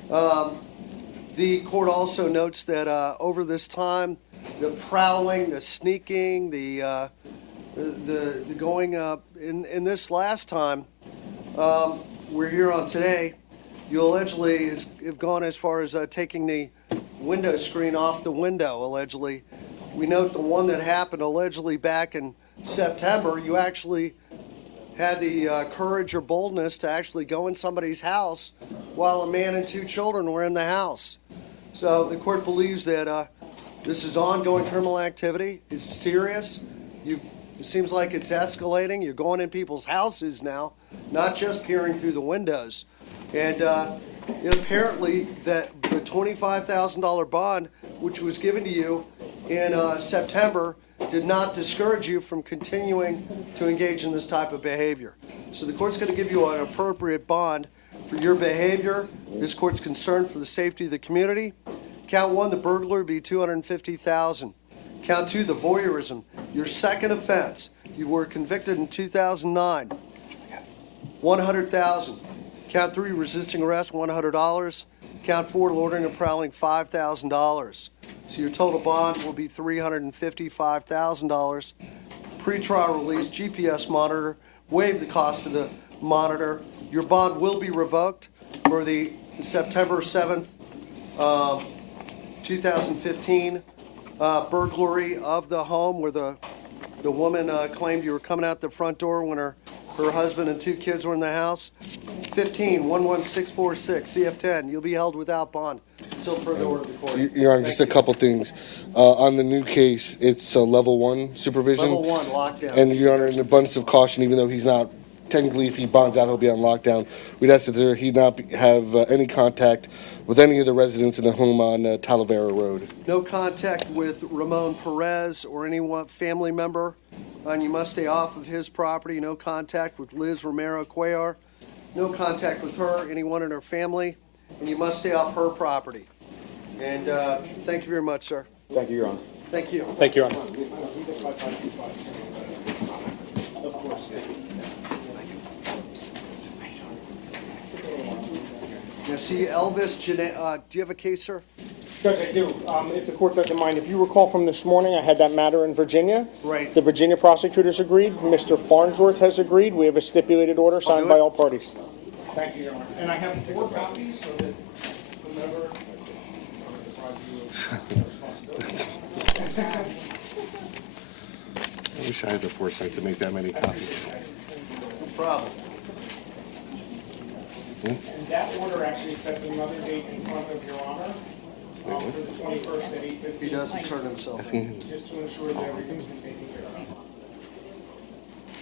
The court also notes that over this time, the prowling, the sneaking, the going up, in this last time we're here on today, you allegedly have gone as far as taking the window screen off the window, allegedly. We note the one that happened allegedly back in September, you actually had the courage or boldness to actually go in somebody's house while a man and 2 children were in the house. So the court believes that this is ongoing criminal activity. It's serious. It seems like it's escalating. You're going in people's houses now, not just peering through the windows. And apparently that the $25,000 bond, which was given to you in September, did not discourage you from continuing to engage in this type of behavior. So the court's going to give you an appropriate bond for your behavior. This court's concerned for the safety of the community. Count 1, the burglary, would be $250,000. Count 2, the voyeurism, your second offense. You were convicted in 2009. $100,000. Count 3, resisting arrest, $100. Count 4, loitering and prowling, $5,000. So your total bond will be $355,000. Pretrial release, GPS monitor, waive the cost of the monitor. Your bond will be revoked for the September 7th, 2015 burglary of the home where the woman claimed you were coming out the front door when her husband and 2 kids were in the house. 1511646 CF10. You'll be held without bond until further order of the court. Your Honor, just a couple things. On the new case, it's a level 1 supervision. Level 1 lockdown. And Your Honor, in abundance of caution, even though he's not technically, if he bonds out, he'll be on lockdown. We'd ask that he not have any contact with any of the residents in the home on Talavera Road. No contact with Ramon Perez or any family member, and you must stay off of his property. No contact with Liz Romero Cuellar. No contact with her, anyone in her family, and you must stay off her property. And thank you very much, sir. Thank you, Your Honor. Thank you. Thank you, Your Honor. Of course. Now, see, Elvis, do you have a case, sir? Judge, I do. If the court doesn't mind, if you recall from this morning, I had that matter in Virginia. Right. The Virginia prosecutors agreed. Mr. Farnsworth has agreed. We have a stipulated order signed by all parties. Thank you, Your Honor. And I have 4 copies so that whomever... I wish I had the foresight to make that many copies. No problem. And that order actually sets another date in front of Your Honor for the 21st at 8:15. He doesn't turn himself in. Just to ensure that everything's been taken care of.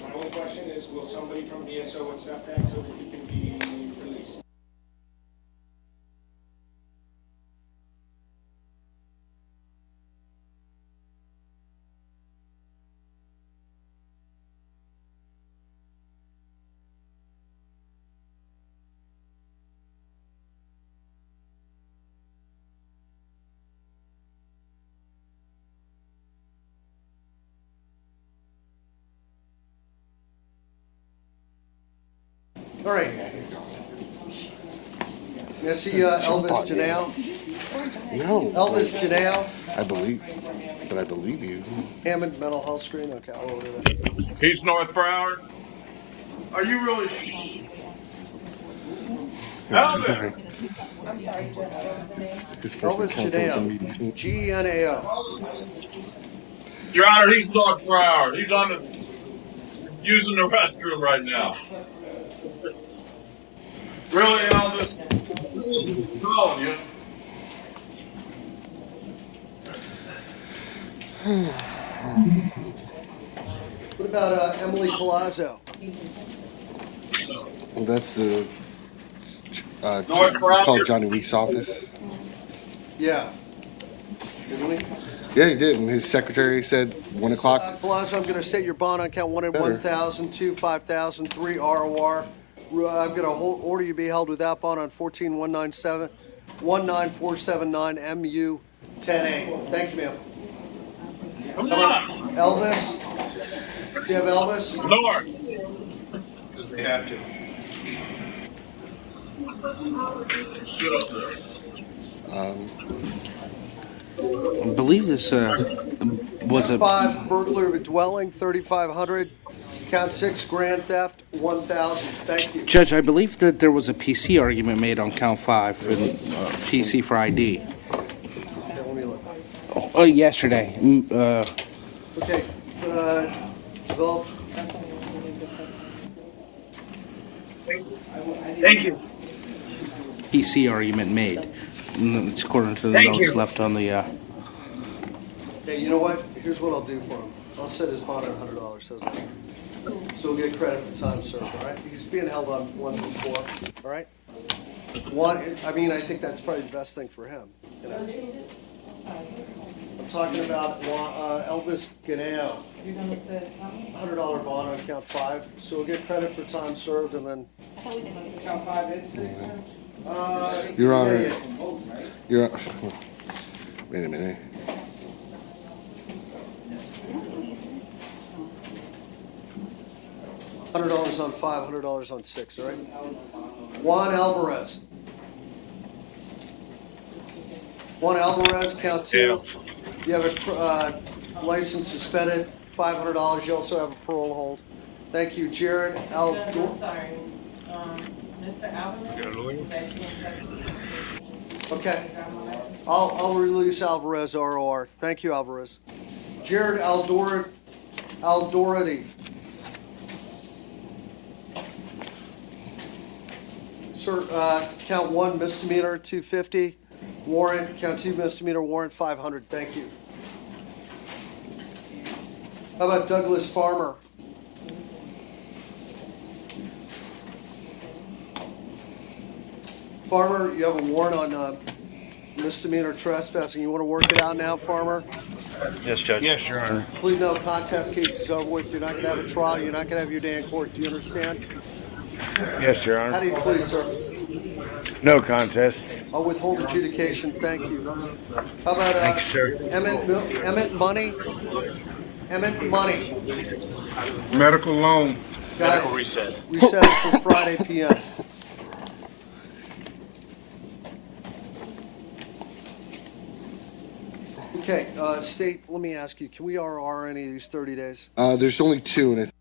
My only question is, will somebody from DSO accept that so that he can be released? All right. You see Elvis Janelle? No. Elvis Janelle, I believe you. Hammond Mental Health Screen. Okay, I'll order that. He's North Broward. Are you really? Elvis! I'm sorry, His first Elvis encounter with the Janelle, meeting. Genao. Your Honor, he's North Broward. He's on the using the restroom right now. Really, Elvis? I'm calling you. What about Emily Palazzo? Well, that's the North Broward. called Johnny Week's office. Yeah. Didn't we? Yeah, he did. And his secretary said 1 o'clock. Palazzo, I'm going to set your bond on count 1 at 1,000, 2, 5,000, 3 ROR. I'm going to order you be held without bond on 14197, 19479 MU 10A. Thank you, ma'am. How about Elvis? Do you have Elvis? North. They have to. I believe this was a... 5, burglary of a dwelling, 3,500. Count 6, grand theft, 1,000. Thank you. Judge, I believe that there was a PC argument made on count 5, and PC for ID. Okay, let me look. Oh, yesterday. Okay, Bill. Thank you. PC argument made. And it's according to the Thank notes you. left on the... Hey, you know what? Here's what I'll do for him. I'll set his bond at $100. How's that? So we'll get credit for time served, all right? He's being held on 1 through 4, all right? I think that's probably the best thing for him. You know? I'm talking about Elvis Ganeo. $100 bond on count 5. So we'll get credit for time served and then. Count 5, Your Honor. Yeah. Wait a minute. $100 on 5, $100 on 6, all right? Juan Alvarez. Juan Alvarez, count 2. You have a license suspended, $500. You also have a parole hold. Thank you, Jared I'm sorry. Mr. Alvarez? Okay. I'll release Alvarez ROR. Thank you, Alvarez. Jared Aldority. Sir, count 1 misdemeanor, 250. Warrant, count 2 misdemeanor, warrant 500. Thank you. How about Douglas Farmer? Farmer, you have a warrant on misdemeanor trespassing. You want to work it out now, Farmer? Yes, Judge. Yes, Your Honor. Plead no contest, case is over with. You're not going to have a trial. You're not going to have your day in court. Do you understand? Yes, Your Honor. How do you plead, sir? No contest. I'll withhold adjudication. Thank you. How about Thank you, sir. Emmett Money? Emmett Money. Medical loan. Medical reset. Reset it for Friday PM. Okay, State, let me ask you, can we RR any of these 30 days? There's only two, and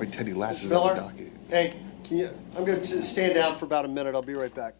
why Teddy lashes at the Miller? docket. Hey, I'm going to stand down for about a minute. I'll be right back.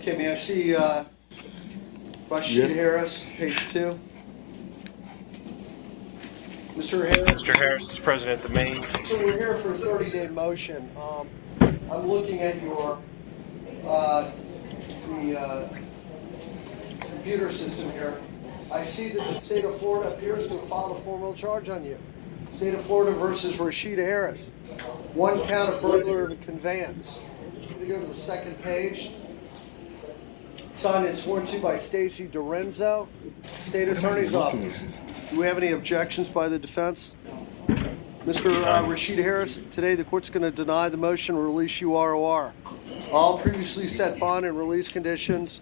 Okay, may I see Rashid Harris, page 2? Mr. Harris? Mr. Harris is president of the Maine. So we're here for a 30-day motion. I'm looking at your, the computer system here. I see that the state of Florida appears to have filed a formal charge on you. State of Florida versus Rashida Harris. 1 count of burglary of conveyance. If you go to the second page, signed and sworn to by Stacy Dorenzo, State Attorney's Office. Do we have any objections by the defense? Mr. Rashid Harris, today the court's going to deny the motion to release you ROR. All previously set bond and release conditions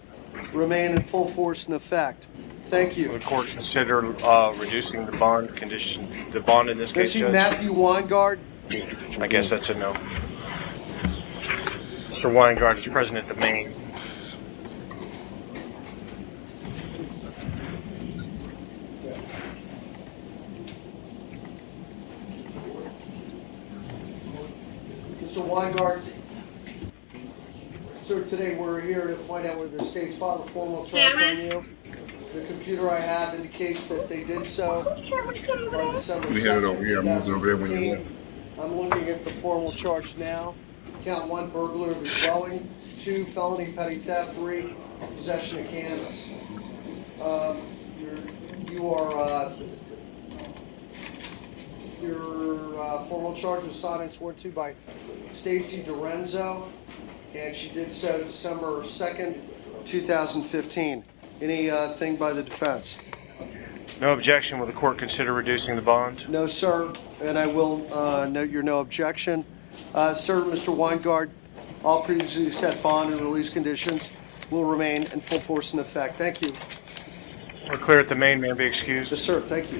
remain in full force and effect. Thank you. Will the court consider reducing the bond condition, the bond in this case? Mr. Matthew Weingard? I guess that's a no. Mr. Weingard is president of the Maine. Mr. Weingart, sir, today we're here to find out whether the state's filed a formal charge on you. The computer I have indicates that they did so on December 2nd, We had it over here. I moved over there when you left. I'm looking at the formal charge now. Count 1, burglary of a dwelling. 2, felony petty theft. 3, possession of cannabis. Your formal charge was signed and sworn to by Stacy Dorenzo, and she did so December 2nd, 2015. Anything by the defense? No objection. Will the court consider reducing the bond? No, sir, and I will note your no objection. Sir, Mr. Weingard, all previously set bond and release conditions will remain in full force and effect. Thank you. We're clear at the Maine. May I be excused? Yes, sir. Thank you.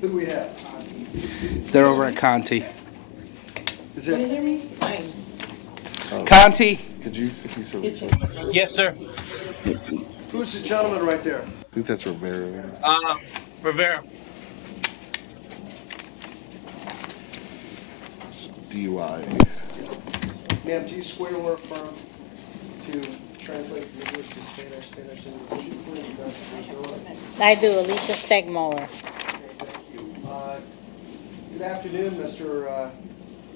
Who do we have? They're over at Conti. Is it? Conti? Did you think he's over? Yes, sir. Who's the gentleman right there? I think that's Rivera. Rivera. DUI. Ma'am, do you swear or affirm to translate from English to Spanish, Spanish to English? You fully address the ability? I do, Alicia Stegmoller. Good afternoon, Mr.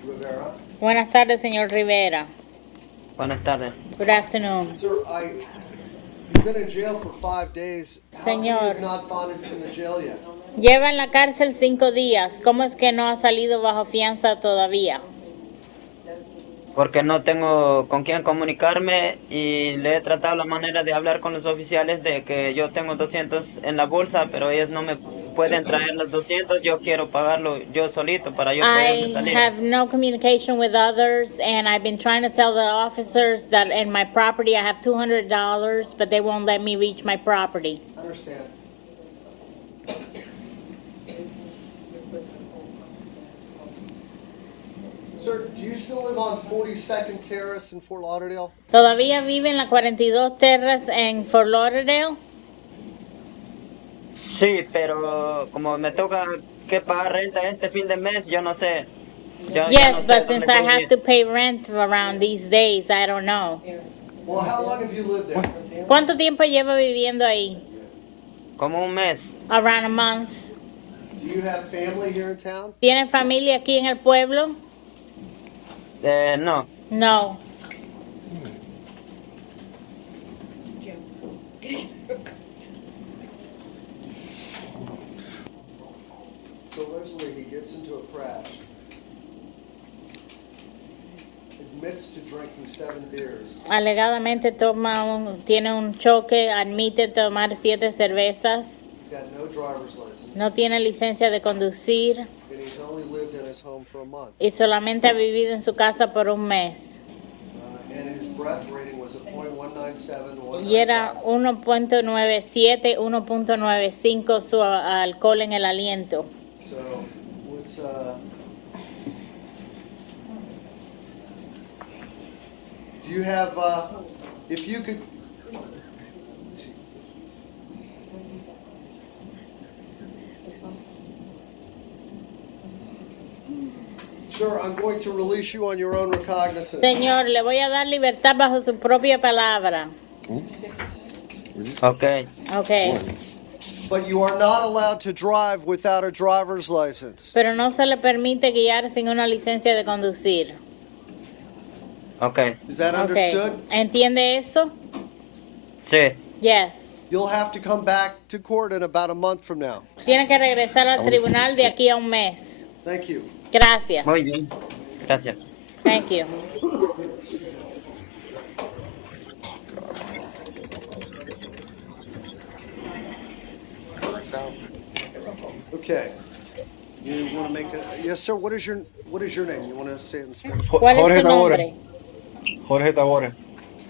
Rivera. Buenas tardes, señor Rivera. Buenas tardes. Good afternoon. Sir, you've been in jail for 5 days. How come you Señor. have not bonded from the jail yet? Lleva en la cárcel 5 días. ¿Cómo es que no ha salido bajo fianza todavía? Porque no tengo con quién comunicarme y le he tratado la manera de hablar con los oficiales de que yo tengo 200 en la bolsa, pero ellos no me pueden traer los 200. Yo quiero pagarlo yo solito para yo poder I salir. have no communication with others, and I've been trying to tell the officers that in my property I have $200, but they won't let me reach my property. I understand. Sir, do you still live on 42nd Terrace in Fort Lauderdale? ¿Todavía vive en la 42 Terrace en Fort Lauderdale? Sí, pero como me toca que pagar renta este fin de mes, yo no sé. Yo Yes, no sé but dónde since I puedo have ir. to pay rent around these days, I don't know. Well, how long have you lived there? ¿Cuánto tiempo lleva viviendo ahí? Como un mes. Around a month. Do you have family here in town? ¿Tiene familia aquí en el pueblo? No. No. So allegedly he gets into a crash, admits to drinking 7 beers, Alegadamente tiene un choque, admite tomar 7 cervezas, he's got no driver's license, no tiene licencia de conducir and he's only lived in his home for a month. y solamente ha vivido en su casa por un mes. And his breath rating was a .197, Y era 1.97, 1.95 su alcohol en el aliento. So what's do you have if you could Sir, I'm going to release you on your own recognizance. Señor, le voy a dar libertad bajo su propia palabra. Okay. Okay. But you are not allowed to drive without a driver's license. Pero no se le permite guiar sin una licencia de conducir. Okay. Is that Okay. understood? ¿Entiende eso? Sí. Yes. You'll have to come back to court in about a month from now. Tiene que regresar al tribunal de aquí a un mes. Thank you. Gracias. Muy bien. Gracias. Thank you. Okay. You want to make a yes, sir? What is your name? You want to say it in Spanish? ¿Cuál es su nombre? Jorge Tabora.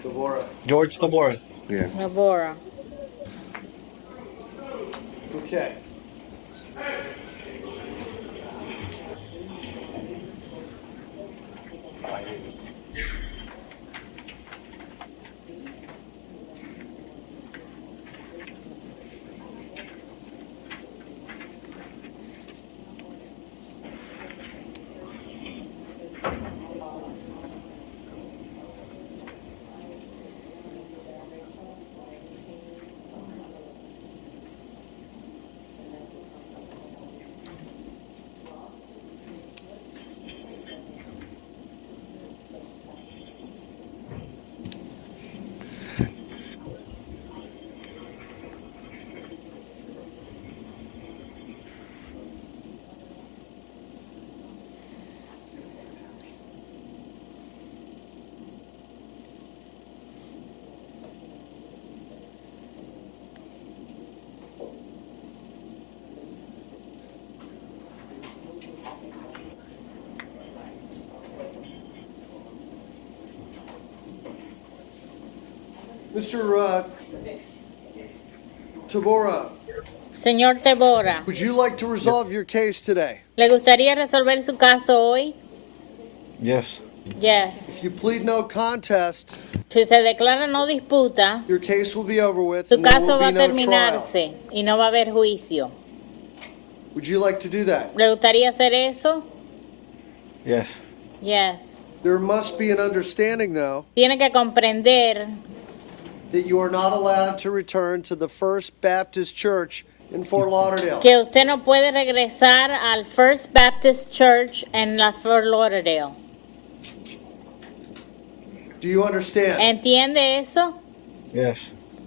Devora. George Tabora. Yeah. Nabora. Okay. Mr. Tabora, Señor Tebora, would you like to resolve your case today? ¿le gustaría resolver su caso hoy? Yes. Yes. If you plead no contest, Si se declara no disputa, your case will be over with su and there caso will va be a no trial. terminarse y no va a haber juicio. Would you like to do that? ¿Le gustaría hacer eso? Yes. Yes. There must be an understanding, though, Tiene que comprender that you are not allowed to return to the First Baptist Church in Fort Lauderdale. que usted no puede regresar al First Baptist Church en la Fort Lauderdale. Do you understand? ¿Entiende eso? Yes.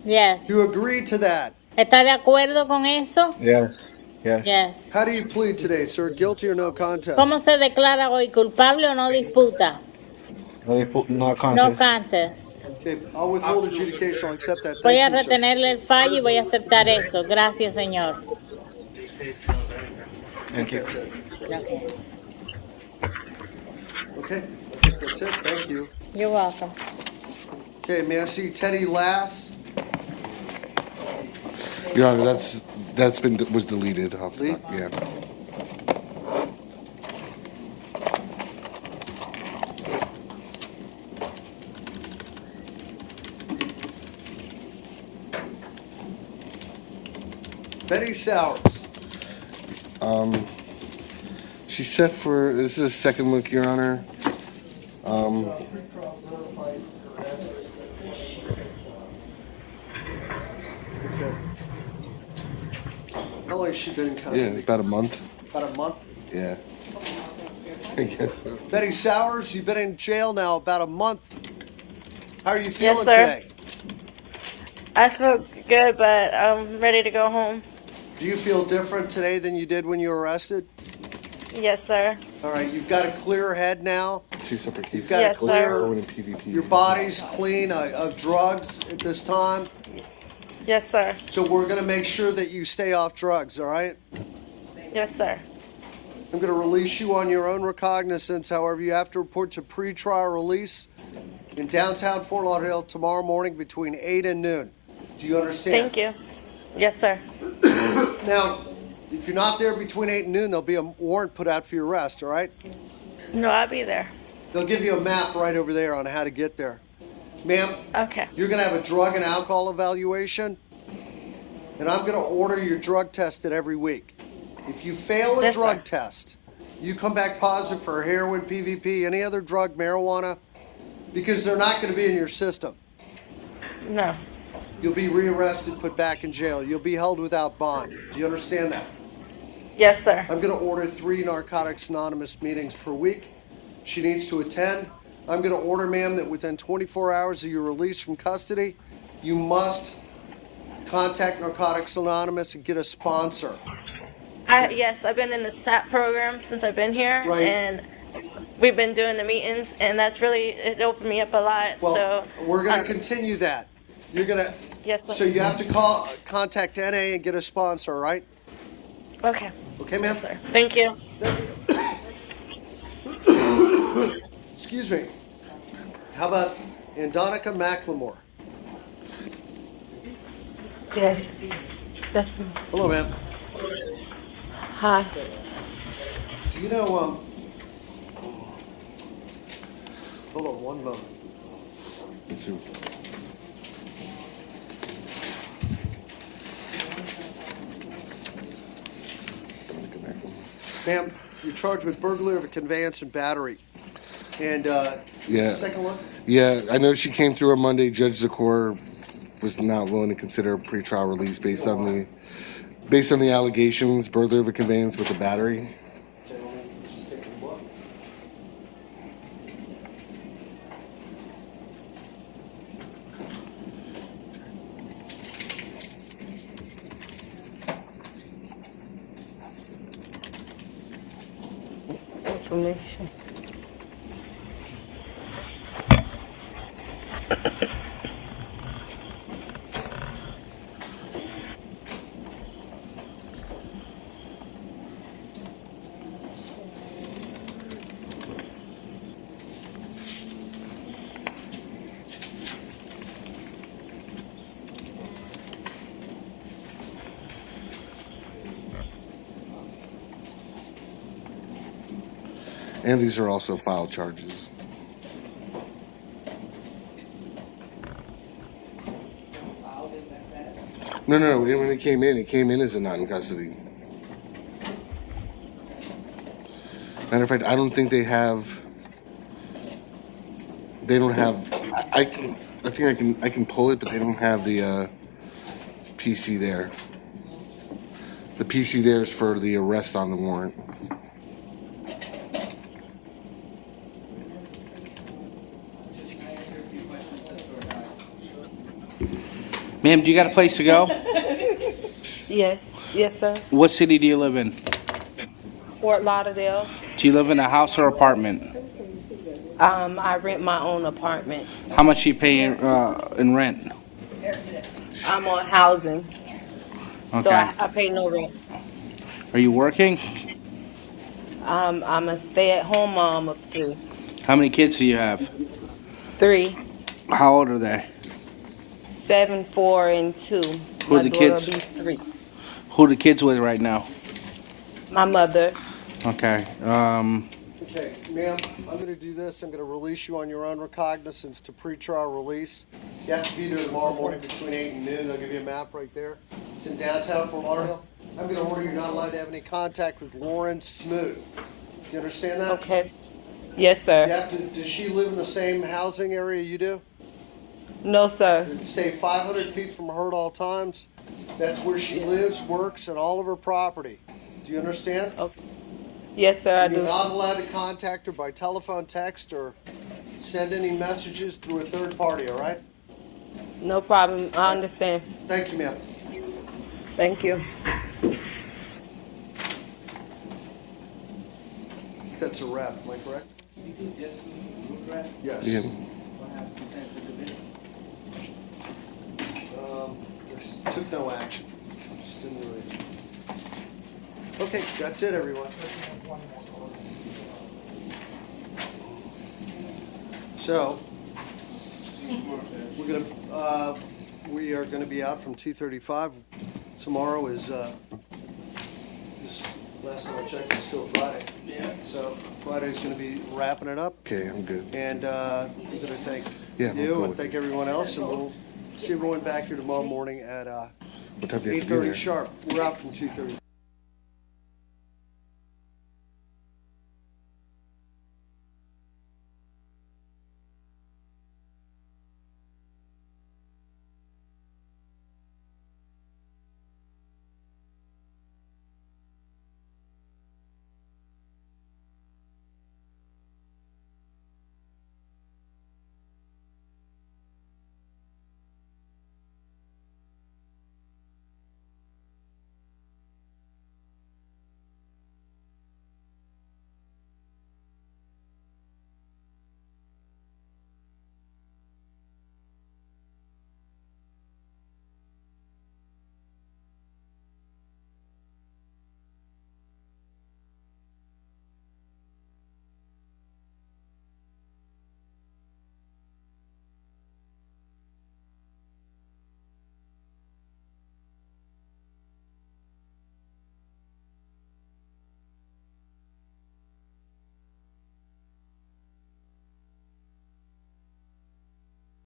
Yes. Do you agree to that? ¿Está de acuerdo con eso? Yes. Yes. Yes. How do you plead today, sir? Guilty or no contest? ¿Cómo se declara hoy? ¿Culpable o no disputa? No contest. No contest. Okay, I'll withhold adjudication. I'll accept that. Voy a Thank you, sir. retenerle el fallo y voy a aceptar eso. Gracias, señor. Thank you. That's it. Okay. Okay, that's it. Thank you. You're welcome. Okay, may I see Teddy Lass? Your Honor, was deleted off the top. Yeah. Betty Sowers. She's set for, this is a second look, Your Honor. Okay. How long has she been in Yeah, custody? about a month. About a month? Yeah. I guess so. Betty Sowers, you've been in jail now about a month. How are you feeling sir. today? I feel good, but I'm ready to go home. Do you feel different today than you did when you were arrested? Yes, sir. All right, you've got a clear head now. Two separate cases. You've got Yes, a sir. clear, Irwin and PvP. your body's clean of drugs at this time. Yes, sir. So we're going to make sure that you stay off drugs, all right? Yes, sir. I'm going to release you on your own recognizance. However, you have to report to pretrial release in downtown Fort Lauderdale tomorrow morning between 8 and noon. Do you understand? Thank you. Yes, sir. Now, if you're not there between 8 and noon, there'll be a warrant put out for your arrest, all right? No, I'll be there. They'll give you a map right over there on how to get there. Ma'am, Okay. you're going to have a drug and alcohol evaluation, and I'm going to order your drug tested every week. If you fail a Yes, drug sir. test, you come back positive for heroin, PVP, any other drug, marijuana, because they're not going to be in your system. No. You'll be rearrested, put back in jail. You'll be held without bond. Do you understand that? Yes, sir. I'm going to order 3 Narcotics Anonymous meetings per week. She needs to attend. I'm going to order, ma'am, that within 24 hours of your release from custody, you must contact Narcotics Anonymous and get a sponsor. Yes, I've been in the SAP program since I've been here, Right. and we've been doing the meetings, and that's really, it opened me up a lot. Well, so we're going to continue that. You're going to, yes, sir. so you have to contact NA and get a sponsor, all right? Okay. Okay, ma'am? Yes, sir. Thank you. Excuse me. How about Andonica McLemore? Yes. That's Hello, ma'am. Hi. Do you know, hold on one moment. Ma'am, you're charged with burglary of a conveyance and battery. And, Yeah. second one? Yeah, I know she came through on Monday. Judge Zakor was not willing to consider a pretrial release based on the allegations, burglary of a conveyance with a battery. Okay, let me just take a look. information. And these are also filed charges. No. When it came in as a not in custody. Matter of fact, I don't think they have. They don't have. I think I can pull it, but they don't have the PC there. The PC there is for the arrest on the warrant. Ma'am, do you got a place to go? Yes, yes, sir. What city do you live in? Fort Lauderdale. Do you live in a house or apartment? I rent my own apartment. How much you pay in rent? I'm on housing, so Okay. I pay no rent. Are you working? I'm a stay-at-home mom of 2. How many kids do you have? 3, How old are they? 7, 4, and 2. Who are My the daughter kids? will be 3. Who are the kids with right now? My mother. Okay. Okay, ma'am, I'm going to do this. I'm going to release you on your own recognizance to pretrial release. You have to be there tomorrow morning between 8 and noon. They'll give you a map right there. It's in downtown Fort Lauderdale. I'm going to order you're not allowed to have any contact with Lauren Smoot. You understand that? Okay. Yes, sir. You have to, does she live in the same housing area you do? No, sir. And stay 500 feet from her at all times. That's where she lives, works, and all of her property. Do you understand? Okay. Yes, sir, I You're do. not allowed to contact her by telephone, text, or send any messages through a third party, all right? No problem. I understand. Thank you, ma'am. Thank you. That's a wrap, am I correct? Yes. Yeah. Just took no action. Just didn't do it. Okay, that's it, everyone. So, we are gonna be out from 2:35. Tomorrow is last time I checked, it's still Friday. Yeah. So Friday's gonna be wrapping it up. Okay, I'm good. And I'm gonna thank Yeah, I'm you cool and with thank everyone else, and we'll see everyone back here tomorrow morning at What time do you have to be 8:30 there? sharp. We're out from 2:35.